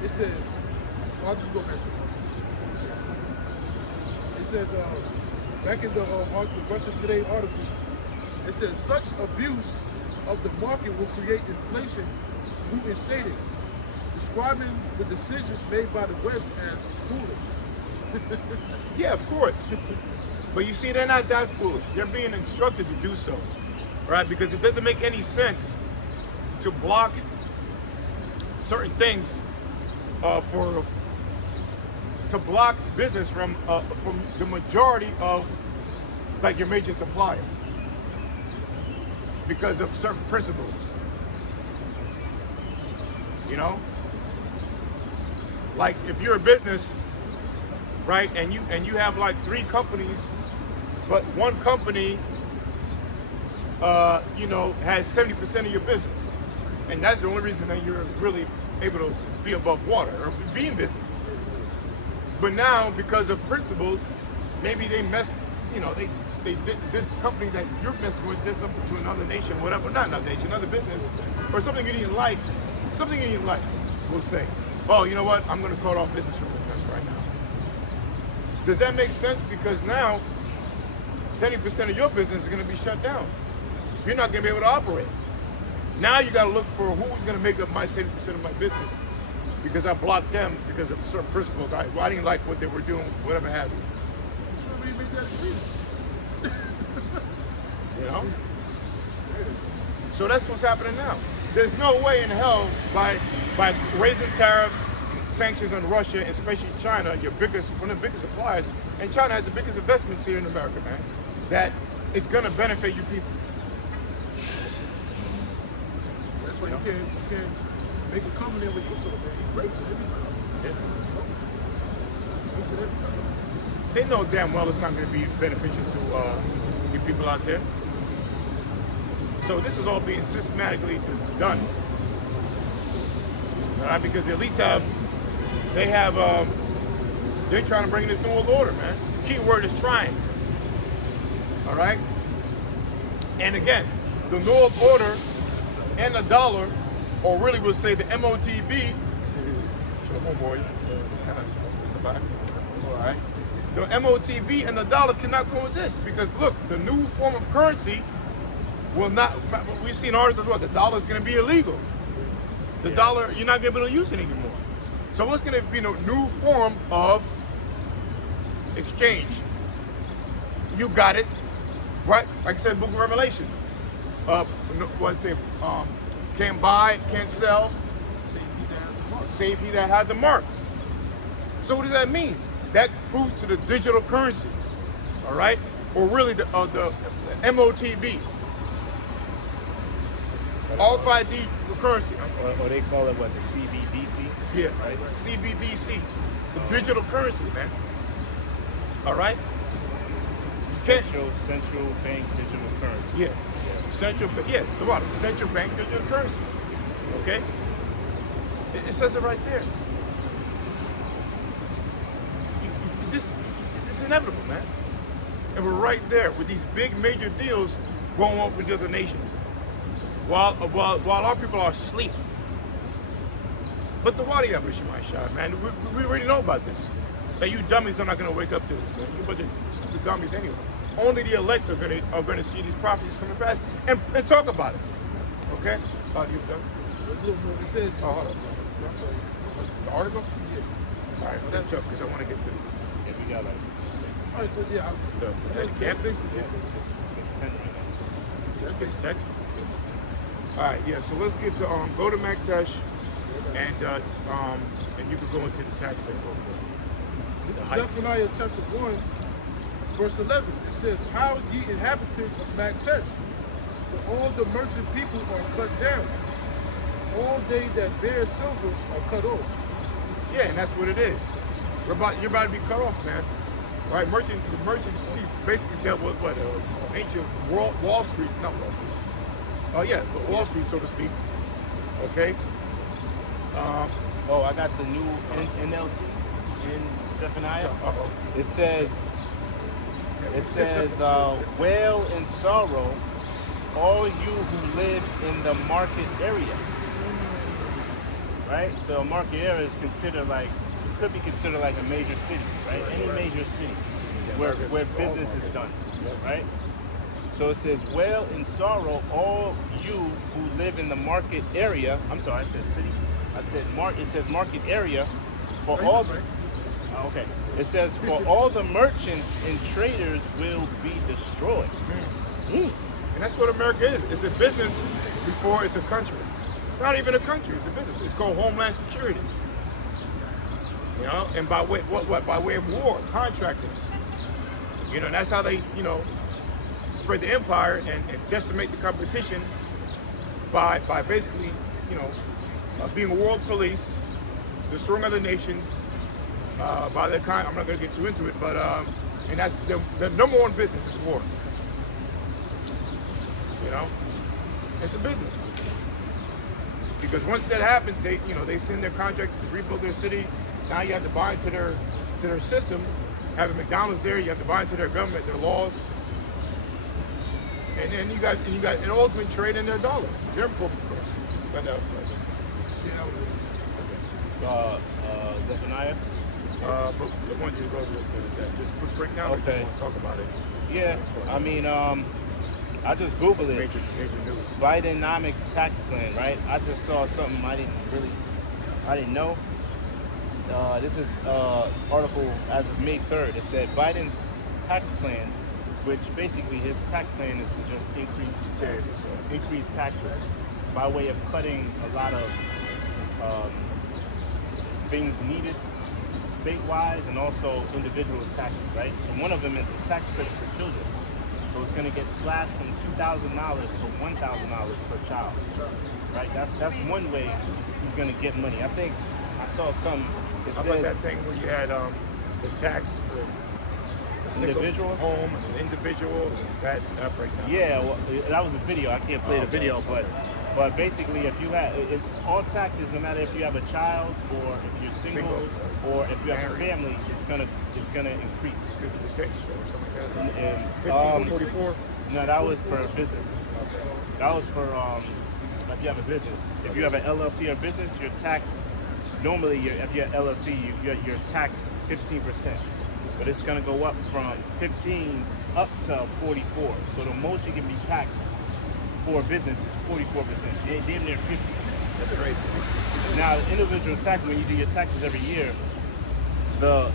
It says, I'll just go back to it. It says, back in the Russia Today article, it says, such abuse of the market will create inflation, Putin stated, describing the decisions made by the West as foolish. Yeah, of course. But you see, they're not that foolish. They're being instructed to do so, right? Because it doesn't make any sense to block certain things to block business from the majority of like your major supplier because of certain principles. You know, like if you're a business, right, and you have like 3 companies, but one company, you know, has 70% of your business, and that's the only reason that you're really able to be above water or be in business. But now, because of principles, maybe they messed, you know, they did, this company that you're messing with did something to another nation, whatever, not another nation, another business, or something you didn't like, we'll say, oh, you know what, I'm going to cut off business from them right now. Does that make sense? Because now, 70% of your business is going to be shut down. You're not going to be able to operate. Now you got to look for who's going to make up my 70% of my business, because I blocked them because of certain principles. I didn't like what they were doing, whatever have you. So we make that agreement. You know? So that's what's happening now. There's no way in hell by raising tariffs, sanctions on Russia, especially China, one of the biggest suppliers, and China has the biggest investments here in America, man, that it's going to benefit you people. That's why you can't make a covenant with yourself, man. He breaks it every time. Yeah. He breaks it every time. They know damn well it's not going to be beneficial to you people out there. So this is all being systematically done. Because the elites they're trying to bring this new world order, man. The key word is trying. All right? And again, the new world order and the dollar, or really we'll say the MOTB. Come on, boy. All right. The MOTB and the dollar cannot coexist because look, the new form of currency will not. We've seen articles about the dollar is going to be illegal. The dollar, you're not going to be able to use it anymore. So what's going to be the new form of exchange? You got it, right? Like I said, Book of Revelation. What's it? Can't buy, can't sell, save he that had the mark. So what does that mean? That proves to the digital currency, all right? Or really the MOTB. Off ID currency. Or they call it what, the CBDC? Yeah, right. CBDC, the digital currency, man. All right. Central bank digital currency. Yeah. Central bank digital currency. Okay. It says it right there. This is inevitable, man. And we're right there with these big major deals going on with the other nations. While our people are asleep. But the Wadi Abishimai, man, we already know about this. That you dummies are not going to wake up to this, man. You bunch of stupid dummies anyway. Only the elect are going to see these prophecies coming past and talk about it. Okay? You've done. It says. Oh, hold on. I'm sorry. The article? Yeah. All right, catch up because I want to get to. Yeah, we got like. All right, so yeah. The camp. Basically. Let's get his text. All right, yeah. So let's get to go to Maktesh, and you can go into the text and go. This is Zephaniah chapter 1, verse 11. It says, "How ye inhabitants of Maktesh, for all the merchant people are cut down. All they that bear silver are cut off." Yeah, and that's what it is. You're about to be cut off, man. Right? The merchants basically dealt with what ancient Wall Street, not Wall Street. Oh yeah, Wall Street, so to speak. Okay. I got the new NLT in Zephaniah. It says, wail in sorrow, all you who live in the market area. Right? So market area is considered could be considered like a major city, right? Any major city where business is done, right? So it says, wail in sorrow, all you who live in the market area. I'm sorry, I said city. I said it says market area for all. Okay. It says, for all the merchants and traders will be destroyed. And that's what America is. It's a business before it's a country. It's not even a country, it's a business. It's called Homeland Security. You know, and by way of war, contractors. You know, and that's how they, spread the empire and decimate the competition by basically, being world police, destroying other nations, by their kind. I'm not going to get too into it, but and that's the number one business is war. It's a business because once that happens, they send their contracts to rebuild their city. Now you have to buy into their system. Having McDonald's there, you have to buy into their government, their laws, and then you got an ultimate trade in their dollars. They're important for us. Zephaniah. But I want you to go with just a quick breakdown. Okay. I just want to talk about it. Yeah, I mean, I just Googled it. Major news. Bidenomics tax plan, right? I just saw something I didn't know. This is article as of May 3rd. It said Biden's tax plan, which basically his tax plan is to just increase taxes by way of cutting a lot of things needed state-wise and also individual taxes, right? So one of them is a tax credit for children. So it's going to get slashed from $2,000 to $1,000 per child, right? That's one way he's going to get money. I think I saw some. How about that thing where you had the tax for the individuals, home, and individual, that breakdown? Yeah, well, that was a video. I can't play the video, but basically, if all taxes, no matter if you have a child or if you're single or if you have a family, it's gonna increase. 50% or something like that. And 15 to 44. No, that was for businesses. That was for like you have a business. If you have an LLC or business, your tax normally if you're LLC, you're taxed 15%, but it's gonna go up from 15 up to 44. So the most you can be taxed for a business is 44%. Damn near 50. That's crazy. Now the individual tax, when you do your taxes every year,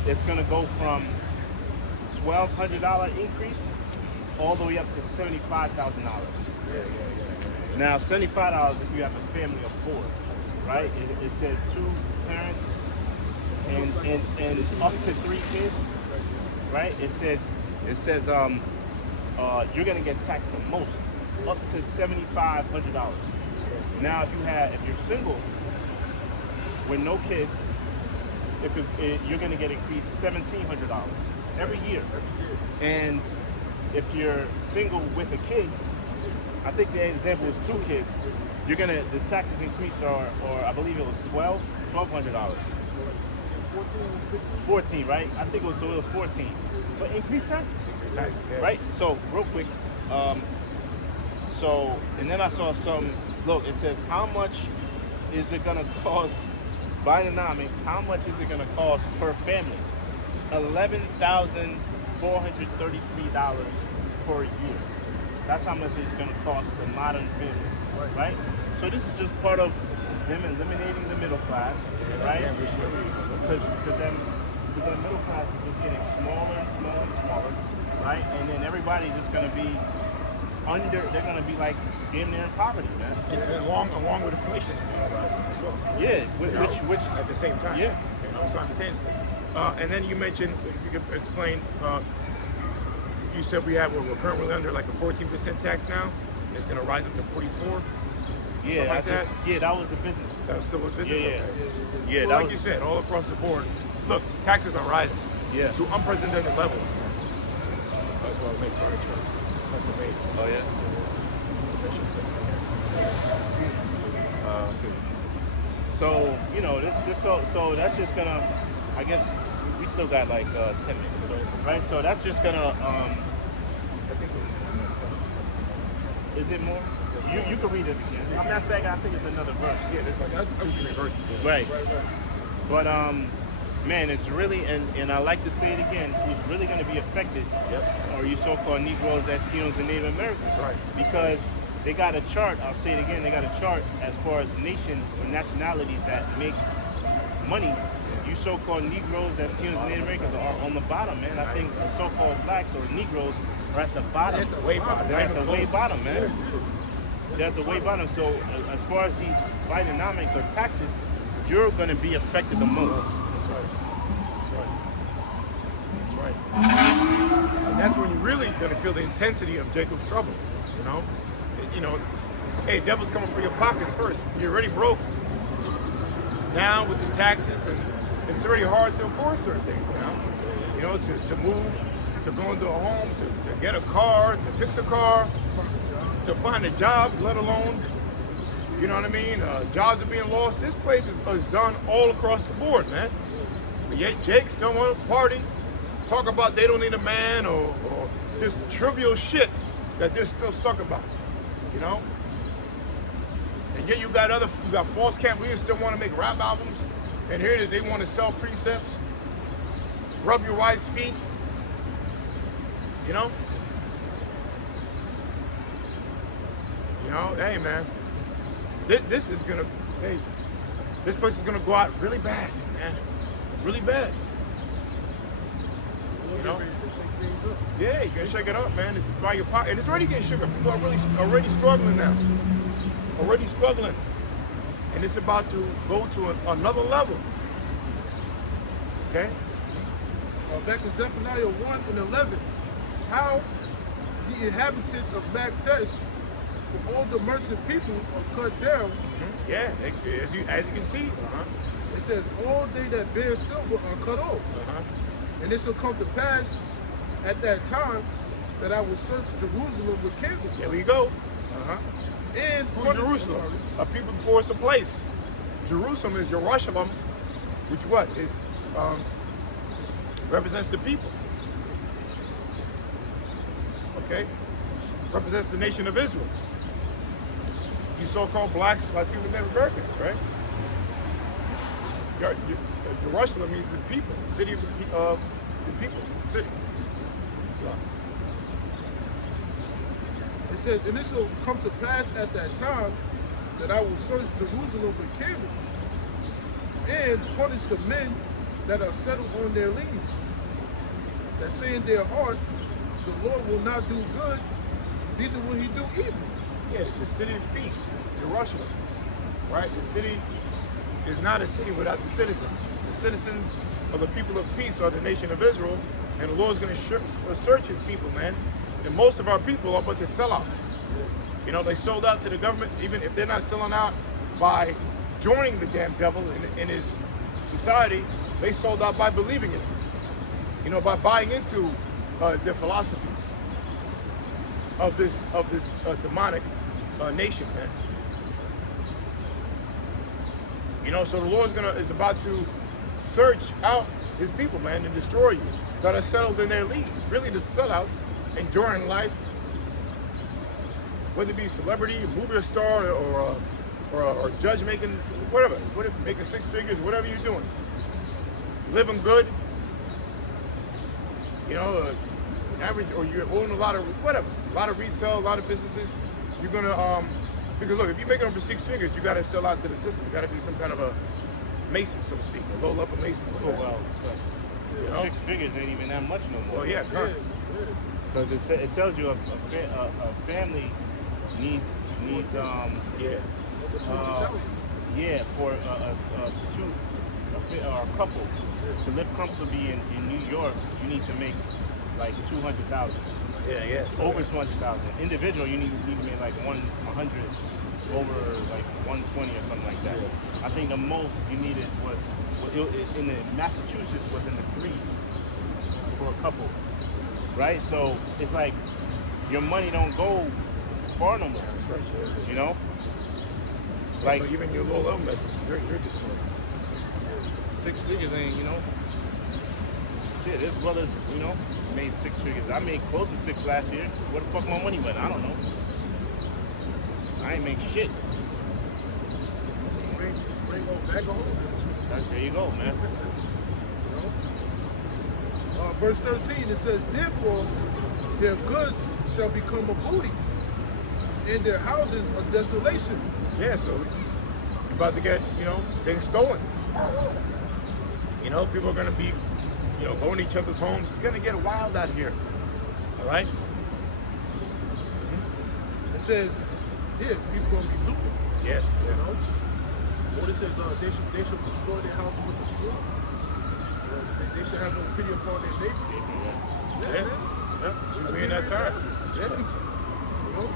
it's gonna go from $1,200 increase all the way up to $75,000. Now $75 if you have a family of 4, right? It said 2 parents and up to 3 kids, right? It says you're gonna get taxed the most, up to $7,500. Now if you're single with no kids, you're gonna get increased $1,700 every year. And if you're single with a kid, I think the example is 2 kids, the taxes increased or I believe it was $1,200. 14, right? I think it was 14. But increased taxes. Right? So real quick, and then I saw some, look, it says how much is it gonna cost Bidenomics, how much is it gonna cost per family? $11,433 per year. That's how much it's going to cost the modern family, right? So this is just part of them eliminating the middle class, right? Because then middle class is just getting smaller and smaller and smaller, right? And then everybody's just going to be they're going to be like damn near in poverty, man. And along with inflation rising as well. Yeah, which at the same time. Yeah. Simultaneously. And then you mentioned, if you could explain, you said we're currently under like a 14% tax now. It's going to rise up to 44. Yeah, that was a business. That was still a business. Yeah, okay. Yeah. Well, like you said, all across the board. Look, taxes are rising. Yeah. To unprecedented levels. That's why we make furniture. Custom made. Oh yeah. So so that's just gonna, I guess we still got like 10 minutes, right? So that's just gonna is it more? You can read it again. I'm not saying I think it's another verse. Yeah, there's like 2-3 verses. Right. But man, it's really, and I like to say it again, who's really going to be affected are you so-called Negroes, Latinos, and Native Americans. That's right. Because they got a chart, I'll say it again, they got a chart as far as nations or nationalities that make money. You so-called Negroes, Latinos, and Native Americans are on the bottom, man. I think the so-called blacks or Negroes are at the bottom. At the way bottom. They're at the way bottom, man. They're at the way bottom. So as far as these Bidenomics or taxes, you're going to be affected the most. That's right. And that's when you're really going to feel the intensity of Jacob's trouble. Hey, devil's coming for your pockets first. You're already broke. Now with these taxes, and it's already hard to enforce certain things now. To move, to go into a home, to get a car, to fix a car, to find a job, let alone, you know what I mean? Jobs are being lost. This place is done all across the board, man. But yet Jake still want to party, talk about they don't need a man or this trivial shit that they're still stuck about, And yet you got false camp leaders still want to make rap albums, and here it is, they want to sell precepts, rub your wife's feet, Hey man, this place is gonna go out really bad, man, really bad. Yeah, you gotta shake it up, man. It's by your pocket, and it's already getting shook up. People are already struggling now, and it's about to go to another level. Okay. Back in Zephaniah 1:11, how the inhabitants of Magtesh, for all the merchant people, are cut down. Yeah, as you can see, it says all they that bear silver are cut off. And it shall come to pass at that time that I will search Jerusalem with candles. There we go. And who's Jerusalem? A people before it's a place. Jerusalem is Yerushalayim, which represents the people. Okay? Represents the nation of Israel. you so-called blacks, Latino Americans, right? Jerusalem means the people, city of the people, city. So, It says, and it shall come to pass at that time that I will search Jerusalem with candles and punish the men that are settled on their lees, that say in their heart, the Lord will not do good, neither will he do evil. yeah, the city of peace, Jerusalem, right? The city is not a city without the citizens. The citizens of the people of peace are the nation of Israel, and the Lord's going to search his people, man. And most of our people are a bunch of sellouts. You know, they sold out to the government, even if they're not selling out by joining the damn devil in his society, they sold out by believing in it. You know, by buying into their philosophies of this demonic nation, man. You know, so the Lord is about to search out his people, man, and destroy you that are settled in their leagues. Really, the sellouts enjoying life, whether it be celebrity, movie star, or judge making, whatever, making six figures, whatever you're doing, living good. You know, average, or you own a lot of retail, a lot of businesses. You're gonna because look, if you're making over six figures, you gotta sell out to the system. You gotta be some kind of a mason, so to speak, a low-level mason. Oh well, but You know? 6 figures ain't even that much no more. Well, yeah, current. Because it tells you a family needs Yeah. yeah, for a couple to live comfortably in New York, you need to make like 200,000. Yeah. So, Over 200,000. Individual, you need to make like 100 over like 120 or something like that. Yeah. I think the most you needed was in the Massachusetts was in the threes for a couple, right? So it's like your money don't go far no more. That's right, yeah. You know, Like, like so even your low-level message, you're destroyed. 6 figures ain't, you know. Shit, this brothers, you know, made 6 figures. I made close to 6 last year. Where the fuck my money went? I don't know. I ain't make shit. Just bring a bag of holes. There you go, man. Verse 13, it says, therefore, their goods shall become a booty, and their houses a desolation. Yeah, so you're about to get, you know, things stolen. You know, people are going to be, you know, going to each other's homes. It's going to get wild out here. All right? It says, here, people going to be looting. Yeah. You know? What it says, they should destroy their house with the sword. They should have no pity upon their neighbor. Yeah. Yeah. We're in that time. Yeah. You know?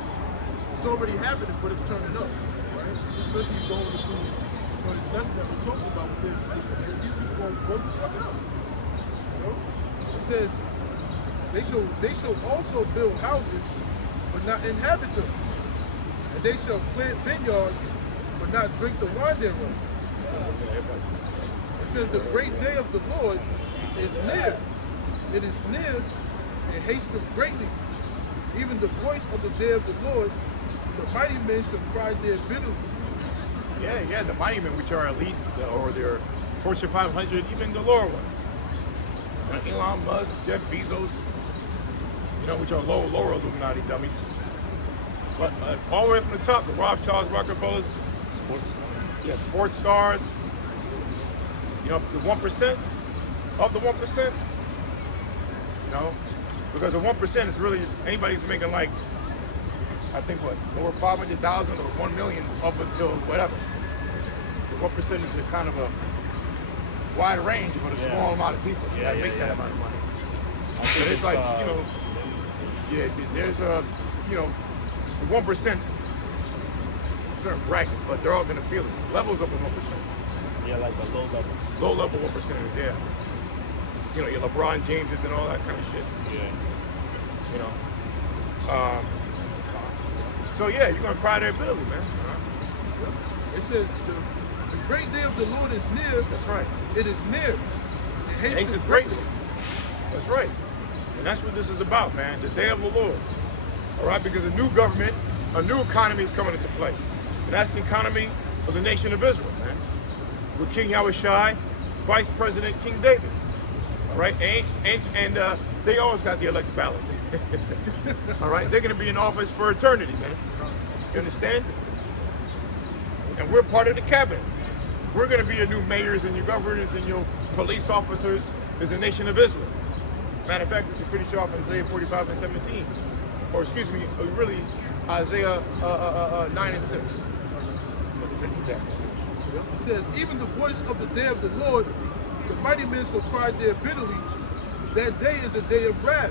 It's already happening, but it's turning up. Right? Especially going into, you know, this lesson that we're talking about with the inflation. Man. These people going to go the fuck out. You know? It says, they shall also build houses, but not inhabit them. And they shall plant vineyards, but not drink the wine thereof. It says the great day of the Lord is near. It is near and hasteth greatly. Even the voice of the day of the Lord, the mighty men shall cry there bitterly. Yeah, the mighty men, which are elites, or they're Fortune 500, even the lower ones. Elon Musk, Jeff Bezos, you know, which are lower Illuminati dummies. But all the way from the top, the Rothschilds, Rockefellers, sports stars, you know, the 1% of the 1%, you know, because the 1% is really anybody who's making like, I think what, over 500,000 or 1 million up until whatever. The 1% is a kind of a wide range, but a small amount of people that make that amount of money. But it's like, you know, there's a, you know, the 1%, certain bracket, but they're all gonna feel it. Levels up at 1%. Yeah, like a low level. Low level 1%, yeah. You know, your LeBron Jameses and all that kind of shit. Yeah. You know. So yeah, you're gonna cry their bitterly, man. It says the great day of the Lord is near. That's right. It is near. It hasteth greatly. That's right. And that's what this is about, man. The day of the Lord. All right, because a new government, a new economy is coming into play. And that's the economy of the nation of Israel, man. With King Yahushai, Vice President King David. All right, and they always got the elected ballot. All right, they're going to be in office for eternity, man. You understand? And we're part of the cabinet. We're going to be your new mayors and your governors and your police officers as a nation of Israel. Matter of fact, we can finish off Isaiah 45 and 17. Or excuse me, really Isaiah 9 and 6. It says, even the voice of the day of the Lord, the mighty men shall cry there bitterly. That day is a day of wrath,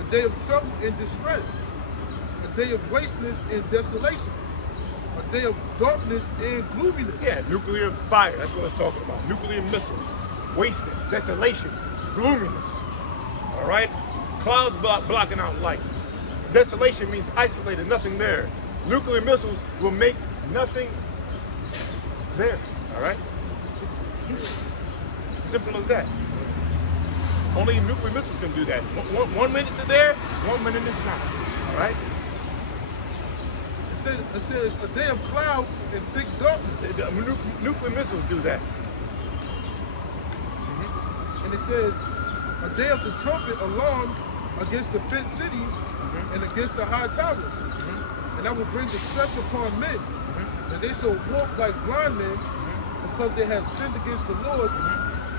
a day of trouble and distress, a day of wasteness and desolation, a day of darkness and gloominess. Yeah, nuclear fire, that's what it's talking about. Nuclear missiles, wasteness, desolation, gloominess. All right? Clouds blocking out light. Desolation means isolated, nothing there. Nuclear missiles will make nothing there. All right? Simple as that. Only nuclear missiles can do that. 1 minute it's there, 1 minute it's not. All right? It says a day of clouds and thick darkness. The nuclear missiles do that. And it says a day of the trumpet alarmed against the fenced cities and against the high towers. And I will bring distress upon men, and they shall walk like blind men, because they have sinned against the Lord,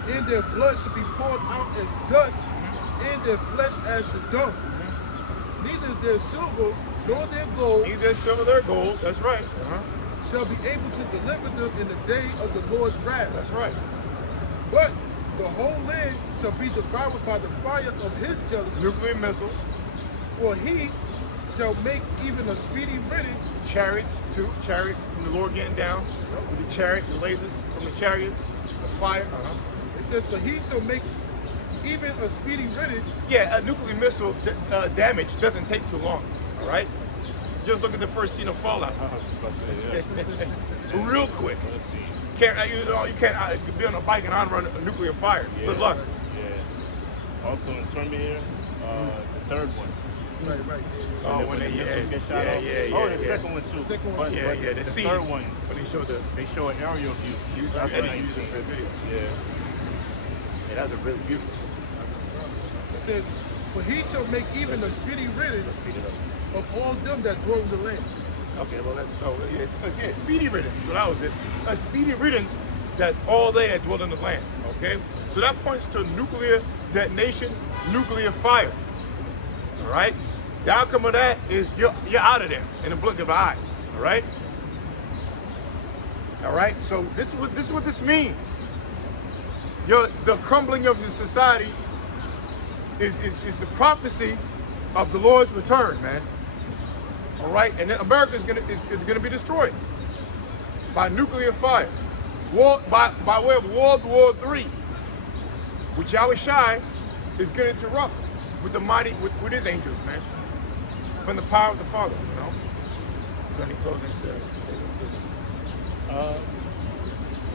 and their blood shall be poured out as dust, and their flesh as the dung. Neither their silver nor their gold, Neither their silver nor gold, that's right. shall be able to deliver them in the day of the Lord's wrath. That's right. But the whole land shall be devoured by the fire of his jealousy, Nuclear missiles, for he shall make even a speedy riddance. chariots too, chariot from the Lord getting down, with the chariot, the lasers from the chariots, the fire. It says, for he shall make even a speedy riddance. Yeah, a nuclear missile damage doesn't take too long, all right? Just look at the first scene of Fallout. Real quick. You can't be on a bike and outrun a nuclear fire. Yeah. Good luck. Yeah. Also in Terminator, the third one. Right. Oh, when they, missile get shot off. Oh, the second one too. The second one But, too. but The the scene third one, when they they show an aerial view. That's a nice scene. video. Yeah. Yeah, that's a really beautiful scene. It says, for he shall make even a speedy riddance of all them that dwell in the land. Okay, well, speedy riddance. What I was it. A speedy riddance that all they that dwell in the land. Okay, so that points to nuclear detonation, nuclear fire. All right, the outcome of that is you're out of there in a blink of an eye. All right. All right. So this is what this means. The crumbling of your society is the prophecy of the Lord's return, man. All right, and then America is gonna be destroyed by nuclear fire, by way of World War III, which Yahushai is gonna interrupt with the mighty with his angels, man, from the power of the Father. You know. So any closing statement?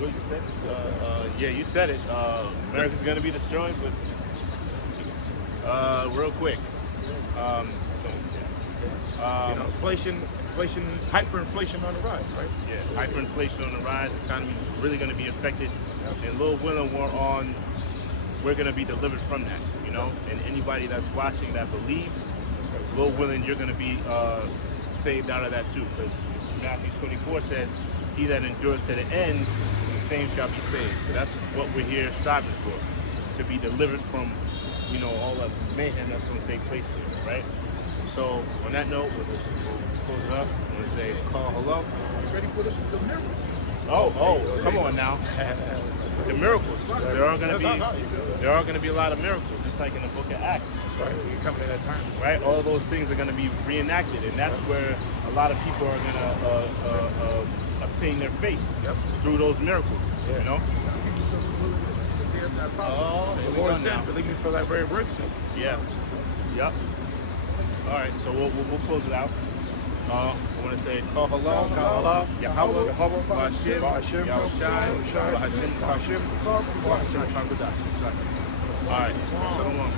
What you said? Yeah, you said it. America's gonna be destroyed, but real quick. Inflation, hyperinflation on the rise, right? Yeah, hyperinflation on the rise. Economy is really going to be affected, and Lord willing, we're going to be delivered from that. You know, and anybody that's watching that believes, Lord willing, you're going to be saved out of that too. Because Matthew 24 says, "He that endureth to the end, the same shall be saved." So that's what we're here striving for, to be delivered from, all the mayhem that's going to take place here, right? So on that note, we'll close it up. I'm gonna say call hello. You ready for the miracles? Oh, come on now. The miracles. There are gonna be a lot of miracles, just like in the book of Acts. That's right. We're coming at that time. Right? All those things are gonna be reenacted, and that's where a lot of people are gonna obtain their faith through those miracles. You know? Give you some the day of that power. Oh, The Lord said, "Believe me for that very work's sake." Yeah. Yep. All right, so we'll close it out. I want to say call hello, Yahweh, Ba'ashem, Yahushai, Ba'ashem, Ba'ashem, Ba'ashem, Ba'ashem. All right, shalom.